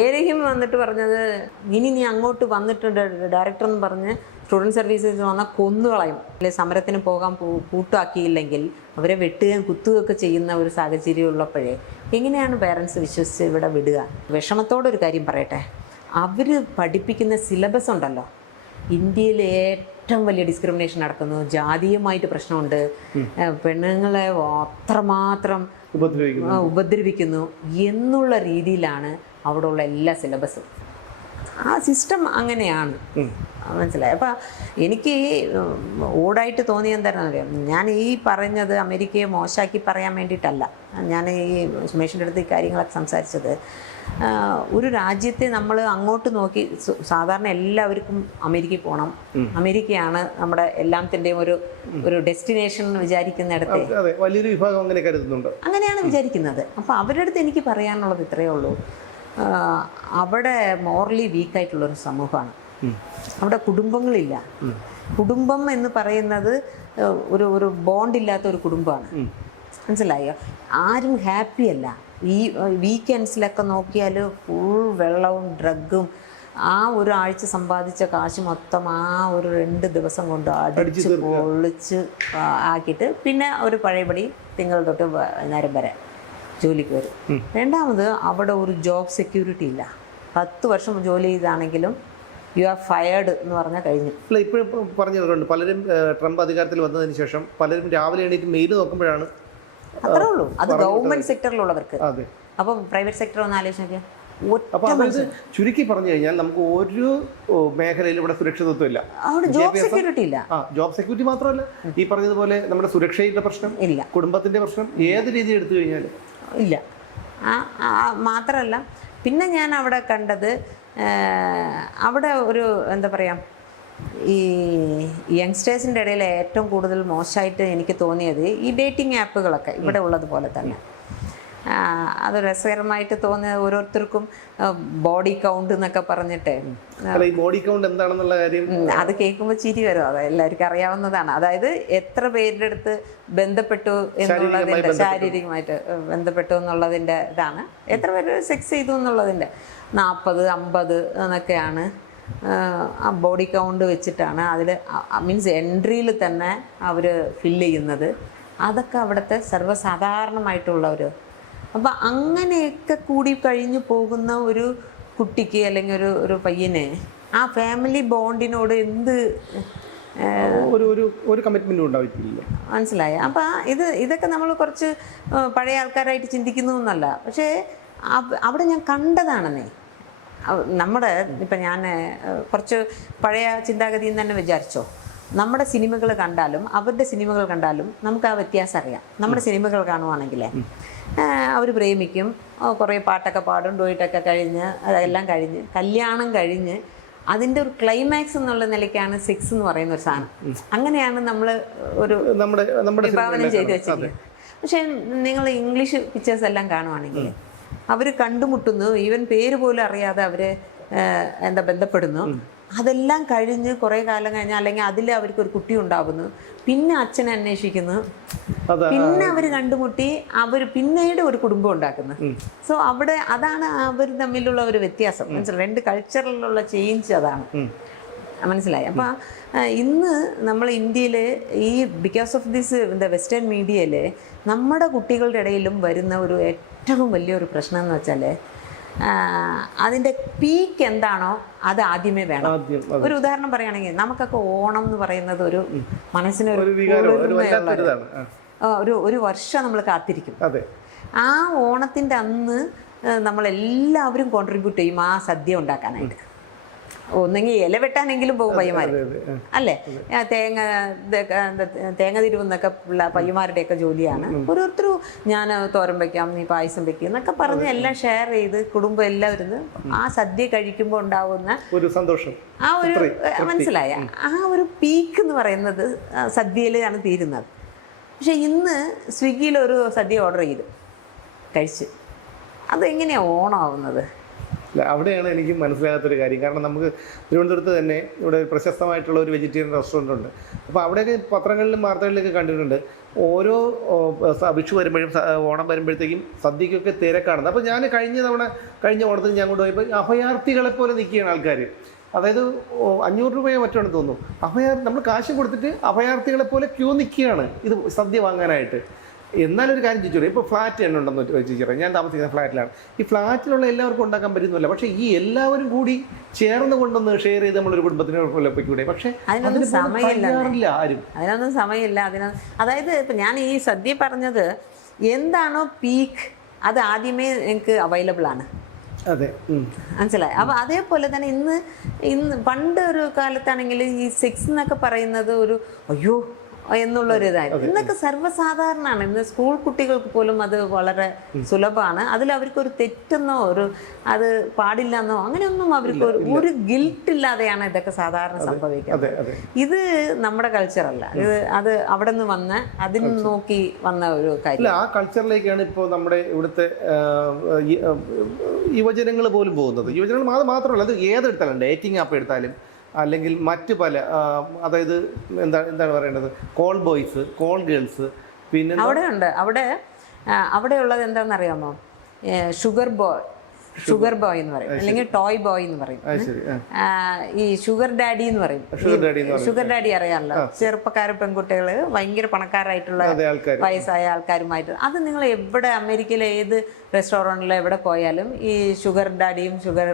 ഏരെയും വന്നിട്ട് പറഞ്ഞത് ഇനി നീ അങ്ങോട്ട് വന്നിട്ടുണ്ട് ഡയറക്ടർ എന്ന് പറഞ്ഞ് സ്റ്റുഡൻറ് സർവീസസ് വന്നാൽ കൊന്നുകളയും, അല്ലെ സമരത്തിന് പോകാൻ കൂട്ടാക്കിയില്ലെങ്കിൽ അവരെ വെട്ടുകയും കുത്തുകയൊക്കെ ചെയ്യുന്ന ഒരു സാഹചര്യം ഉള്ളപ്പോഴേ എങ്ങനെയാണ് പേരൻസ് വിശ്വസിച്ച് ഇവിടെ വിടുക? വിഷമത്തോടൊരു കാര്യം പറയട്ടെ, അവർ പഠിപ്പിക്കുന്ന സിലബസ് ഉണ്ടല്ലോ, ഇന്ത്യയിൽ ഏറ്റവും വലിയ ഡിസ്ക്രിമിനേഷൻ നടക്കുന്നു, ജാതീയമായിട്ട് പ്രശ്നമുണ്ട്, പെണ്ണുങ്ങളെ അത്രമാത്രം ഉപദ്രവിക്കുന്നു എന്നുള്ള രീതിയിലാണ് അവിടെ ഉള്ള എല്ലാ സിലബസും. ആ സിസ്റ്റം അങ്ങനെയാണ്, മനസ്സിലായി. അപ്പം എനിക്ക് ഓടായിട്ട് തോന്നിയ എന്താണെന്ന് അറിയാം, ഞാൻ ഈ പറഞ്ഞത് അമേരിക്കയെ മോശമാക്കി പറയാൻ വേണ്ടിയിട്ടല്ല. ഞാൻ ഈ സുമേഷിൻ്റെ അടുത്ത് ഈ കാര്യങ്ങളൊക്കെ സംസാരിച്ചത്, ഒരു രാജ്യത്തെ നമ്മൾ അങ്ങോട്ട് നോക്കി സാധാരണ എല്ലാവർക്കും അമേരിക്കയിൽ പോകണം, അമേരിക്കയാണ് നമ്മുടെ എല്ലാത്തിൻ്റെയും ഒരു ഡെസ്റ്റിനേഷൻ എന്ന് വിചാരിക്കുന്നിടത്തെ വലിയൊരു വിഭാഗം അങ്ങനെ കരുതുന്നുണ്ട്, അങ്ങനെയാണ് വിചാരിക്കുന്നത്. അപ്പോൾ അവരുടെ അടുത്ത് എനിക്ക് പറയാനുള്ളത് ഇത്രയേ ഉള്ളൂ, അവിടെ മോറലി വീക്കായിട്ടുള്ളൊരു സമൂഹമാണ്, അവിടെ കുടുംബങ്ങളില്ല. കുടുംബം എന്ന് പറയുന്നത് ഒരു ബോണ്ടില്ലാത്ത ഒരു കുടുംബമാണ്, മനസ്സിലായോ? ആരും ഹാപ്പിയല്ല. ഈ വീക്കെൻഡ്സിലൊക്കെ നോക്കിയാൽ ഫുൾ വെള്ളവും ഡ്രഗും, ആ ഒരാഴ്ച സമ്പാദിച്ച കാശ് മൊത്തം ആ ഒരു 2 ദിവസം കൊണ്ട് അടിച്ച് പൊളിച്ച് ആക്കിയിട്ട് പിന്നെ ഒരു പഴയപടി തിങ്കൾ തൊട്ട് വൈകുന്നേരം വരെ ജോലിക്ക് വരും. രണ്ടാമത് അവിടെ ഒരു ജോബ് സെക്യൂരിറ്റി ഇല്ല. 10 വർഷം ജോലി ചെയ്താണെങ്കിലും യു ആർ ഫയർഡ് എന്ന് പറഞ്ഞാൽ കഴിഞ്ഞു. അല്ല, ഇപ്പോഴും പറഞ്ഞിട്ടുണ്ട് പലരും ട്രംപ് അധികാരത്തിൽ വന്നതിന് ശേഷം പലരും രാവിലെ എണീറ്റ് മെയിൽ നോക്കുമ്പോഴാണ്. അത്രേ ഉള്ളൂ, അത് ഗവൺമെന്റ് സെക്ടറിലുള്ളവർക്ക്. അപ്പം പ്രൈവറ്റ് സെക്ടർ ഒന്ന് ആലോചിച്ച് നോക്കിയാൽ. അപ്പോൾ അതായത് ചുരുക്കി പറഞ്ഞു കഴിഞ്ഞാൽ നമുക്ക് ഒരു മേഖലയിലും ഇവിടെ സുരക്ഷിതത്വം ഇല്ല, ജോബ് സെക്യൂരിറ്റി ഇല്ല. ജോബ് സെക്യൂരിറ്റി മാത്രമല്ല, ഈ പറഞ്ഞതുപോലെ നമ്മുടെ സുരക്ഷയുടെ പ്രശ്നം ഇല്ല, കുടുംബത്തിന്റെ പ്രശ്നം ഏത് രീതി എടുത്തു കഴിഞ്ഞാൽ ഇല്ല. മാത്രമല്ല പിന്നെ ഞാൻ അവിടെ കണ്ടത്, അവിടെ ഒരു എന്താ പറയുക, ഈ യങ്സ്റ്റേഴ്സിൻ്റെ ഇടയിൽ ഏറ്റവും കൂടുതൽ മോശമായിട്ട് എനിക്ക് തോന്നിയത് ഈ ഡേറ്റിംഗ് ആപ്പുകളൊക്കെ ഇവിടെ ഉള്ളതുപോലെ തന്നെ. അത് രസകരമായിട്ട് തോന്നിയത് ഓരോരുത്തർക്കും ബോഡി കൗണ്ട് എന്നൊക്കെ പറഞ്ഞിട്ട്, ബോഡി കൗണ്ട് എന്താണെന്നുള്ള കാര്യം അത് കേൾക്കുമ്പോൾ ചിരി വരും. അത് എല്ലാവർക്കും അറിയാവുന്നതാണ്. അതായത് എത്ര പേരുടെ അടുത്ത് ബന്ധപ്പെട്ടു എന്നുള്ളതിൻ്റെ, ശാരീരികമായിട്ട് ബന്ധപ്പെട്ടു എന്നുള്ളതിൻ്റെ ഇതാണ്, എത്ര പേര് സെക്സ് ചെയ്തു എന്നുള്ളതിൻ്റെ 40, 50 എന്നൊക്കെയാണ് ആ ബോഡി കൗണ്ട് വെച്ചിട്ടാണ് അതിൽ മീൻസ് എൻട്രിയിൽ തന്നെ അവർ ഫില്ല് ചെയ്യുന്നത്. അതൊക്കെ അവിടുത്തെ സർവ്വസാധാരണമായിട്ടുള്ള ഒരു. അപ്പം അങ്ങനെയൊക്കെ കൂടി കഴിഞ്ഞു പോകുന്ന ഒരു കുട്ടിക്ക് അല്ലെങ്കിൽ ഒരു പയ്യന് ആ ഫാമിലി ബോണ്ടിനോട് എന്ത് ഒരു കമ്മിറ്റ്മെൻറ്റും ഉണ്ടാവില്ല, മനസ്സിലായി. അപ്പം ഇതൊക്കെ നമ്മൾ കുറച്ച് പഴയ ആൾക്കാരായിട്ട് ചിന്തിക്കുന്നു എന്നല്ല, പക്ഷേ അവിടെ ഞാൻ കണ്ടതാണെന്നേ. നമ്മുടെ ഇപ്പം ഞാൻ കുറച്ച് പഴയ ചിന്താഗതിയിൽ തന്നെ വിചാരിച്ചോ, നമ്മുടെ സിനിമകൾ കണ്ടാലും അവരുടെ സിനിമകൾ കണ്ടാലും നമുക്ക് ആ വ്യത്യാസം അറിയാം. നമ്മുടെ സിനിമകൾ കാണുവാണെങ്കിൽ അവർ പ്രേമിക്കും, കുറേ പാട്ടൊക്കെ പാടും, ഡുവറ്റൊക്കെ കഴിഞ്ഞ് അതെല്ലാം കഴിഞ്ഞ് കല്യാണം കഴിഞ്ഞ് അതിൻ്റെ ഒരു ക്ലൈമാക്സ് എന്നുള്ള നിലയ്ക്കാണ് സെക്സ് എന്ന് പറയുന്ന ഒരു സാധനം. അങ്ങനെയാണ് നമ്മൾ ഒരു വിഭാവനം ചെയ്ത് വെച്ചിരിക്കുന്നത്. പക്ഷേ നിങ്ങൾ ഇംഗ്ലീഷ് പിക്ചേഴ്സ് എല്ലാം കാണുവാണെങ്കിൽ അവർ കണ്ടുമുട്ടുന്നു, ഈവൻ പേര് പോലും അറിയാതെ അവർ ബന്ധപ്പെടുന്നു. അതെല്ലാം കഴിഞ്ഞ് കുറേ കാലം കഴിഞ്ഞ് അല്ലെങ്കിൽ അതിൽ അവർക്കൊരു കുട്ടി ഉണ്ടാകുന്നു, പിന്നെ അച്ഛനെ അന്വേഷിക്കുന്നു, പിന്നെ അവർ കണ്ടുമുട്ടി അവർ പിന്നീട് ഒരു കുടുംബം ഉണ്ടാക്കുന്നു. സോ അവിടെ അതാണ് അവർ തമ്മിലുള്ള ഒരു വ്യത്യാസം, മനസ്സിലായി? 2 കൾച്ചറിലുള്ള ചേഞ്ച് അതാണ്, മനസ്സിലായി? അപ്പം ഇന്ന് നമ്മൾ ഇന്ത്യയിൽ ഈ ബിക്കോസ് ഓഫ് ദിസ് വെസ്റ്റേൺ മീഡിയയിൽ നമ്മുടെ കുട്ടികളുടെ ഇടയിലും വരുന്ന ഒരു ഏറ്റവും വലിയൊരു പ്രശ്നം എന്ന് വെച്ചാൽ അതിൻ്റെ പീക്ക് എന്താണോ അത് ആദ്യമേ വേണം. ഒരു ഉദാഹരണം പറയുകയാണെങ്കിൽ നമുക്കൊക്കെ ഓണം എന്ന് പറയുന്നത് ഒരു മനസ്സിനൊരു ഒരു വർഷം നമ്മൾ കാത്തിരിക്കും. ആ ഓണത്തിൻ്റെ അന്ന് നമ്മളെല്ലാവരും കോൺട്രിബ്യൂട്ട് ചെയ്യും ആ സദ്യ ഉണ്ടാക്കാനായിട്ട്. ഒന്നെങ്കിൽ ഇല വെട്ടാനെങ്കിലും പോകും പയ്യന്മാർ, അല്ലേ? തേങ്ങ തിരുവെന്നൊക്കെ പയ്യന്മാരുടെയൊക്കെ ജോലിയാണ്. ഓരോരുത്തരും ഞാൻ തോരൻ വയ്ക്കാം, നീ പായസം വയ്ക്കും എന്നൊക്കെ പറഞ്ഞ് എല്ലാം ഷെയർ ചെയ്ത് കുടുംബം എല്ലാവരും ആ സദ്യ കഴിക്കുമ്പോൾ ഉണ്ടാവുന്ന ഒരു സന്തോഷം, ആ ഒരു മനസ്സിലായ ആ ഒരു പീക്ക് എന്ന് പറയുന്നത് സദ്യയിലാണ് തീരുന്നത്. പക്ഷെ ഇന്ന് സ്വിഗ്ഗിയിലൊരു സദ്യ ഓർഡർ ചെയ്തു കഴിച്ച്, അതെങ്ങനെയാണ് ഓണമാവുന്നത്? അല്ല, അവിടെയാണ് എനിക്ക് മനസ്സിലാകാത്തൊരു കാര്യം. കാരണം നമുക്ക് തിരുവനന്തപുരത്ത് തന്നെ ഇവിടെ പ്രശസ്തമായിട്ടുള്ള ഒരു വെജിറ്റേറിയൻ റെസ്റ്റോറൻ്റ് ഉണ്ട്. അപ്പോൾ അവിടെയൊക്കെ പത്രങ്ങളിലും വാർത്തകളിലൊക്കെ കണ്ടിട്ടുണ്ട്, ഓരോ വിഷു വരുമ്പോഴും ഓണം വരുമ്പോഴത്തേക്കും സദ്യക്കൊക്കെ തിരക്കാണ്. അപ്പോൾ ഞാൻ കഴിഞ്ഞ ഓണത്തിന് ഞാൻ കൊണ്ടുപോയപ്പോൾ അഭയാർത്ഥികളെ പോലെ നിൽക്കുകയാണ് ആൾക്കാർ. അതായത് 500 രൂപയോ മറ്റാണെന്ന് തോന്നുന്നു. നമ്മൾ കാശ് കൊടുത്തിട്ട് അഭയാർത്ഥികളെ പോലെ ക്യൂ നിൽക്കുകയാണ് ഇത് സദ്യ വാങ്ങാനായിട്ട്. എന്നാലൊരു കാര്യം ചോദിച്ചോളൂ, ഇപ്പോൾ ഫ്ലാറ്റ് തന്നെ ഉണ്ടെന്ന് ചോദിച്ചോളൂ. ഞാൻ താമസിക്കുന്ന ഫ്ലാറ്റിലാണ്. ഈ ഫ്ലാറ്റിലുള്ള എല്ലാവർക്കും ഉണ്ടാക്കാൻ പറ്റുന്നില്ല. പക്ഷേ ഈ എല്ലാവരും കൂടി ചേർന്ന് കൊണ്ടൊന്ന് ഷെയർ ചെയ്ത് നമ്മളൊരു കുടുംബത്തിന് ഒപ്പിക്കൂടെ? പക്ഷേ അതിനൊന്നും സമയമില്ല, ആരും അതിനൊന്നും സമയമില്ല. അതായത് ഇപ്പം ഞാൻ ഈ സദ്യ പറഞ്ഞത് എന്താണോ പീക്ക് അത് ആദ്യമേ എനിക്ക് അവൈലബിൾ ആണ്. അതെ, മനസ്സിലായി. അപ്പോൾ അതേപോലെ തന്നെ ഇന്ന് പണ്ട് ഒരു കാലത്താണെങ്കിൽ ഈ സെക്സ് എന്നൊക്കെ പറയുന്നത് ഒരു അയ്യോ എന്നുള്ളൊരു ഇതായിരുന്നു. ഇന്നൊക്കെ സർവ്വസാധാരണമാണ്. ഇന്ന് സ്കൂൾ കുട്ടികൾക്ക് പോലും അത് വളരെ സുലഭമാണ്. അതിൽ അവർക്കൊരു തെറ്റെന്നോ അത് പാടില്ലെന്നോ അങ്ങനെയൊന്നും അവർക്ക് ഒരു ഗിൽട്ട് ഇല്ലാതെയാണ് ഇതൊക്കെ സാധാരണ സംഭവിക്കുന്നത്. ഇത് നമ്മുടെ കൾച്ചറല്ല, അത് അവിടെ നിന്ന് വന്ന് അതിന് നോക്കി വന്ന ഒരു കാര്യം. ആ കൾച്ചറിലേക്കാണ് ഇപ്പോൾ നമ്മുടെ ഇവിടുത്തെ യുവജനങ്ങൾ പോലും പോകുന്നത്. യുവജനങ്ങൾ മാത്രമല്ല, അത് ഏതെടുത്താലും ഡേറ്റിംഗ് ആപ്പ് എടുത്താലും അല്ലെങ്കിൽ മറ്റ് പല, അതായത് എന്താണ് പറയേണ്ടത്, കോൾ ബോയ്സ്, കോൾ ഗേൾസ്, പിന്നെ അവിടെയുണ്ട്. അവിടെയുള്ളത് എന്താണെന്നറിയാമോ? ഷുഗർ ബോയ് എന്ന് പറയും, അല്ലെങ്കിൽ ടോയ് ബോയ് എന്ന് പറയും. ഈ ഷുഗർ ഡാഡി എന്ന് പറയും. ഷുഗർ ഡാഡി അറിയാമല്ലോ, ചെറുപ്പക്കാർ പെൺകുട്ടികൾ ഭയങ്കര പണക്കാരായിട്ടുള്ള വയസ്സായ ആൾക്കാരുമായിട്ട്. അത് നിങ്ങൾ എവിടെ അമേരിക്കയിലെ ഏത് റെസ്റ്റോറൻറ്റിലോ എവിടെ പോയാലും ഈ ഷുഗർ ഡാഡിയും ഷുഗർ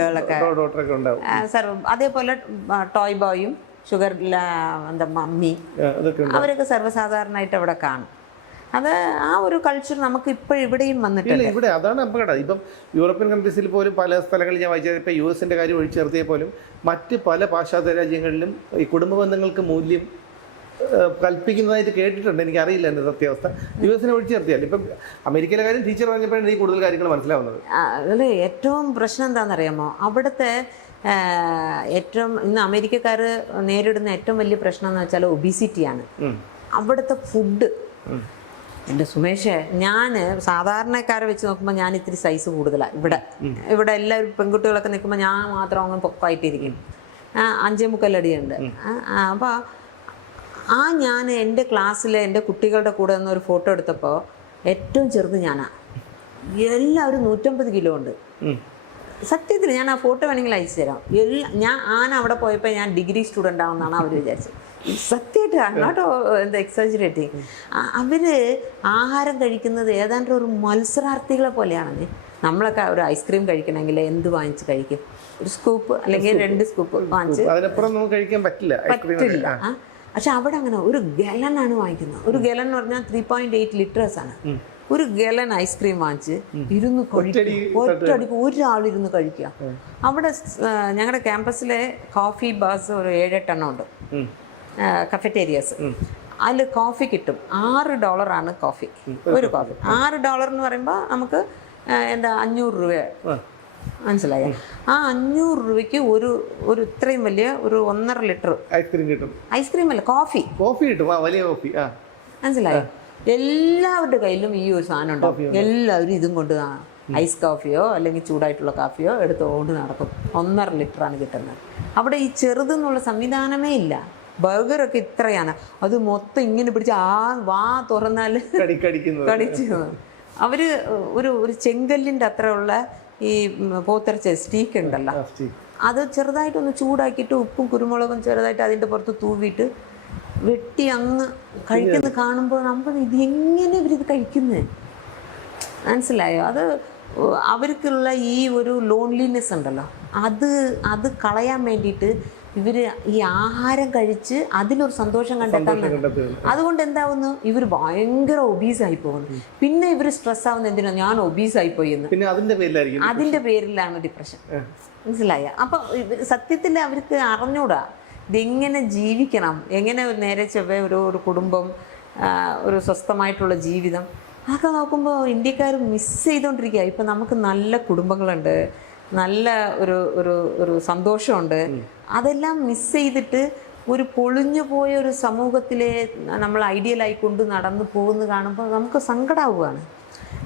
ഗേളൊക്കെ അതേപോലെ ടോയ് ബോയും ഷുഗർ മമ്മി അവരൊക്കെ സർവ്വസാധാരണമായിട്ട് അവിടെ കാണും. അത് ആ ഒരു കൾച്ചർ നമുക്ക് ഇപ്പോൾ ഇവിടെയും വന്നിട്ടില്ല. ഇവിടെ അതാണ് അപകടം. ഇപ്പം യൂറോപ്യൻ കൺട്രീസിൽ പോലും പല സ്ഥലങ്ങളിൽ ഞാൻ വായിച്ചത്, ഇപ്പോൾ US കാര്യം ഒഴിച്ചേർത്തിയാൽ പോലും മറ്റ് പല പാശ്ചാത്യ രാജ്യങ്ങളിലും ഈ കുടുംബ ബന്ധങ്ങൾക്ക് മൂല്യം കൽപ്പിക്കുന്നതായിട്ട് കേട്ടിട്ടുണ്ട്. എനിക്കറിയില്ല എൻ്റെ സത്യാവസ്ഥ. US ഒഴിച്ചേർത്തിയാൽ ഇപ്പം അമേരിക്കയിലെ കാര്യം ടീച്ചർ പറഞ്ഞപ്പോഴാണ് ഈ കൂടുതൽ കാര്യങ്ങൾ മനസ്സിലാവുന്നത്. അതിൽ ഏറ്റവും പ്രശ്നം എന്താണെന്നറിയാമോ? അവിടുത്തെ ഇന്ന് അമേരിക്കക്കാർ നേരിടുന്ന ഏറ്റവും വലിയ പ്രശ്നം എന്ന് വെച്ചാൽ ഒബീസിറ്റിയാണ്. അവിടുത്തെ ഫുഡ്, എൻ്റെ സുമേഷ്, ഞാൻ സാധാരണക്കാരെ വെച്ച് നോക്കുമ്പോൾ ഞാൻ ഇത്തിരി സൈസ് കൂടുതലാണ്. ഇവിടെ എല്ലാവരും പെൺകുട്ടികളൊക്കെ നിൽക്കുമ്പോൾ ഞാൻ മാത്രം അങ്ങ് പൊക്കമായിട്ടിരിക്കും. 5.75 അടിയുണ്ട്. അപ്പോൾ ഞാൻ എൻ്റെ ക്ലാസ്സിൽ എൻ്റെ കുട്ടികളുടെ കൂടെ നിന്ന് ഒരു ഫോട്ടോ എടുത്തപ്പോൾ ഏറ്റവും ചെറുത് ഞാനാണ്. എല്ലാവരും 150 കിലോ ഉണ്ട്. സത്യത്തിൽ ഞാൻ ആ ഫോട്ടോ വേണമെങ്കിൽ അയച്ചു തരാം. ഞാൻ അവിടെ പോയപ്പോൾ ഞാൻ ഡിഗ്രി സ്റ്റുഡൻ്റ് ആവുമെന്നാണ് അവർ വിചാരിച്ചത്. സത്യമായിട്ട് നോട്ട് എന്താ എക്സാജറേറ്റിങ്. അവർ ആഹാരം കഴിക്കുന്നത് ഏതാണ്ട് ഒരു മത്സരാർത്ഥികളെ പോലെയാണ്. നമ്മളൊക്കെ ഒരു ഐസ്ക്രീം കഴിക്കണമെങ്കിൽ എന്ത് വാങ്ങിച്ച് കഴിക്കും? ഒരു സ്കൂപ്പ് അല്ലെങ്കിൽ 2 സ്കൂപ്പ് വാങ്ങിച്ച് പറ്റില്ല. പക്ഷെ അവിടെ അങ്ങനെ ഒരു ഗലനാണ് വാങ്ങിക്കുന്നത്. ഒരു ഗലൻ എന്ന് പറഞ്ഞാൽ 3.8 ലിറ്റേഴ്സ് ആണ്. ഒരു ഗലൻ ഐസ്ക്രീം വാങ്ങിച്ച് ഇരുന്ന് കഴിക്കും. ഒറ്റയടിക്ക് ഒരാളിരുന്ന് കഴിക്കുക. അവിടെ ഞങ്ങളുടെ ക്യാമ്പസിലെ കോഫി ബാർസ് ഒരു 7-8 എണ്ണം ഉണ്ട്, കഫറ്റേരിയസ്. അതിൽ കോഫി കിട്ടും. $6 കോഫി, ഒരു കോഫി. $6 എന്ന് പറയുമ്പോൾ നമുക്ക് 500 രൂപ. മനസ്സിലായോ? ആ 500 രൂപയ്ക്ക് ഒരു ഇത്രയും വലിയ ഒരു 1.5 ലിറ്റർ ഐസ്ക്രീം കിട്ടും. ഐസ്ക്രീം അല്ല, കോഫി കിട്ടും, വലിയ കോഫി. മനസ്സിലായോ? എല്ലാവരുടെ കയ്യിലും ഈ ഒരു സാധനം ഉണ്ടാവും. എല്ലാവരും ഇതും കൊണ്ട് ഐസ് കോഫിയോ അല്ലെങ്കിൽ ചൂടായിട്ടുള്ള കാഫിയോ എടുത്തുകൊണ്ട് നടക്കും. 1.5 ലിറ്ററാണ് കിട്ടുന്നത്. അവിടെ ഈ ചെറുതെന്നുള്ള സംവിധാനമേ ഇല്ല. ബർഗറൊക്കെ ഇത്രയാണ്. അത് മൊത്തം ഇങ്ങനെ പിടിച്ച് വാ തുറന്നാൽ കടിച്ചു. അവർ ഒരു ചെങ്കല്ലിൻ്റെ അത്രയുള്ള ഈ പോത്തിറച്ച സ്റ്റീക്ക് ഉണ്ടല്ലോ, അത് ചെറുതായിട്ടൊന്ന് ചൂടാക്കിയിട്ട് ഉപ്പും കുരുമുളകും ചെറുതായിട്ട് അതിൻ്റെ പുറത്ത് തൂവിയിട്ട് വെട്ടി അങ്ങ് കഴിക്കുന്നത് കാണുമ്പോൾ നമുക്ക് ഇത് എങ്ങനെ ഇവരിത് കഴിക്കുന്നത്? മനസ്സിലായോ? അത് അവർക്കുള്ള ഈ ഒരു ലോൺലിനെസ് ഉണ്ടല്ലോ, അത് കളയാൻ വേണ്ടിയിട്ട് ഇവർ ഈ ആഹാരം കഴിച്ച് അതിലൊരു സന്തോഷം കണ്ടെത്താൻ. അതുകൊണ്ട് എന്താവുന്നു? ഇവർ ഭയങ്കര ഒബീസായി പോകുന്നു. പിന്നെ ഇവർ സ്ട്രെസ് ആവുന്ന എന്തിനാ? ഞാൻ ഒബീസായി പോയി എന്ന്. അതിൻ്റെ പേരിലാണ് ഡിപ്രഷൻ. മനസ്സിലായ? അപ്പം സത്യത്തിൽ അവർക്ക് അറിഞ്ഞൂടാ ഇതെങ്ങനെ ജീവിക്കണം, എങ്ങനെ നേരെ ചൊവ്വേ ഒരു കുടുംബം, ഒരു സ്വസ്ഥമായിട്ടുള്ള ജീവിതം. അതൊക്കെ നോക്കുമ്പോൾ ഇന്ത്യക്കാർ മിസ് ചെയ്തുകൊണ്ടിരിക്കുക. ഇപ്പം നമുക്ക് നല്ല കുടുംബങ്ങളുണ്ട്, നല്ല ഒരു സന്തോഷമുണ്ട്. അതെല്ലാം മിസ് ചെയ്തിട്ട് ഒരു പൊളിഞ്ഞു പോയ ഒരു സമൂഹത്തിലെ നമ്മൾ ഐഡിയലായി കൊണ്ട് നടന്നു പോകുന്ന കാണുമ്പോൾ നമുക്ക് സങ്കടമാവുകയാണ്.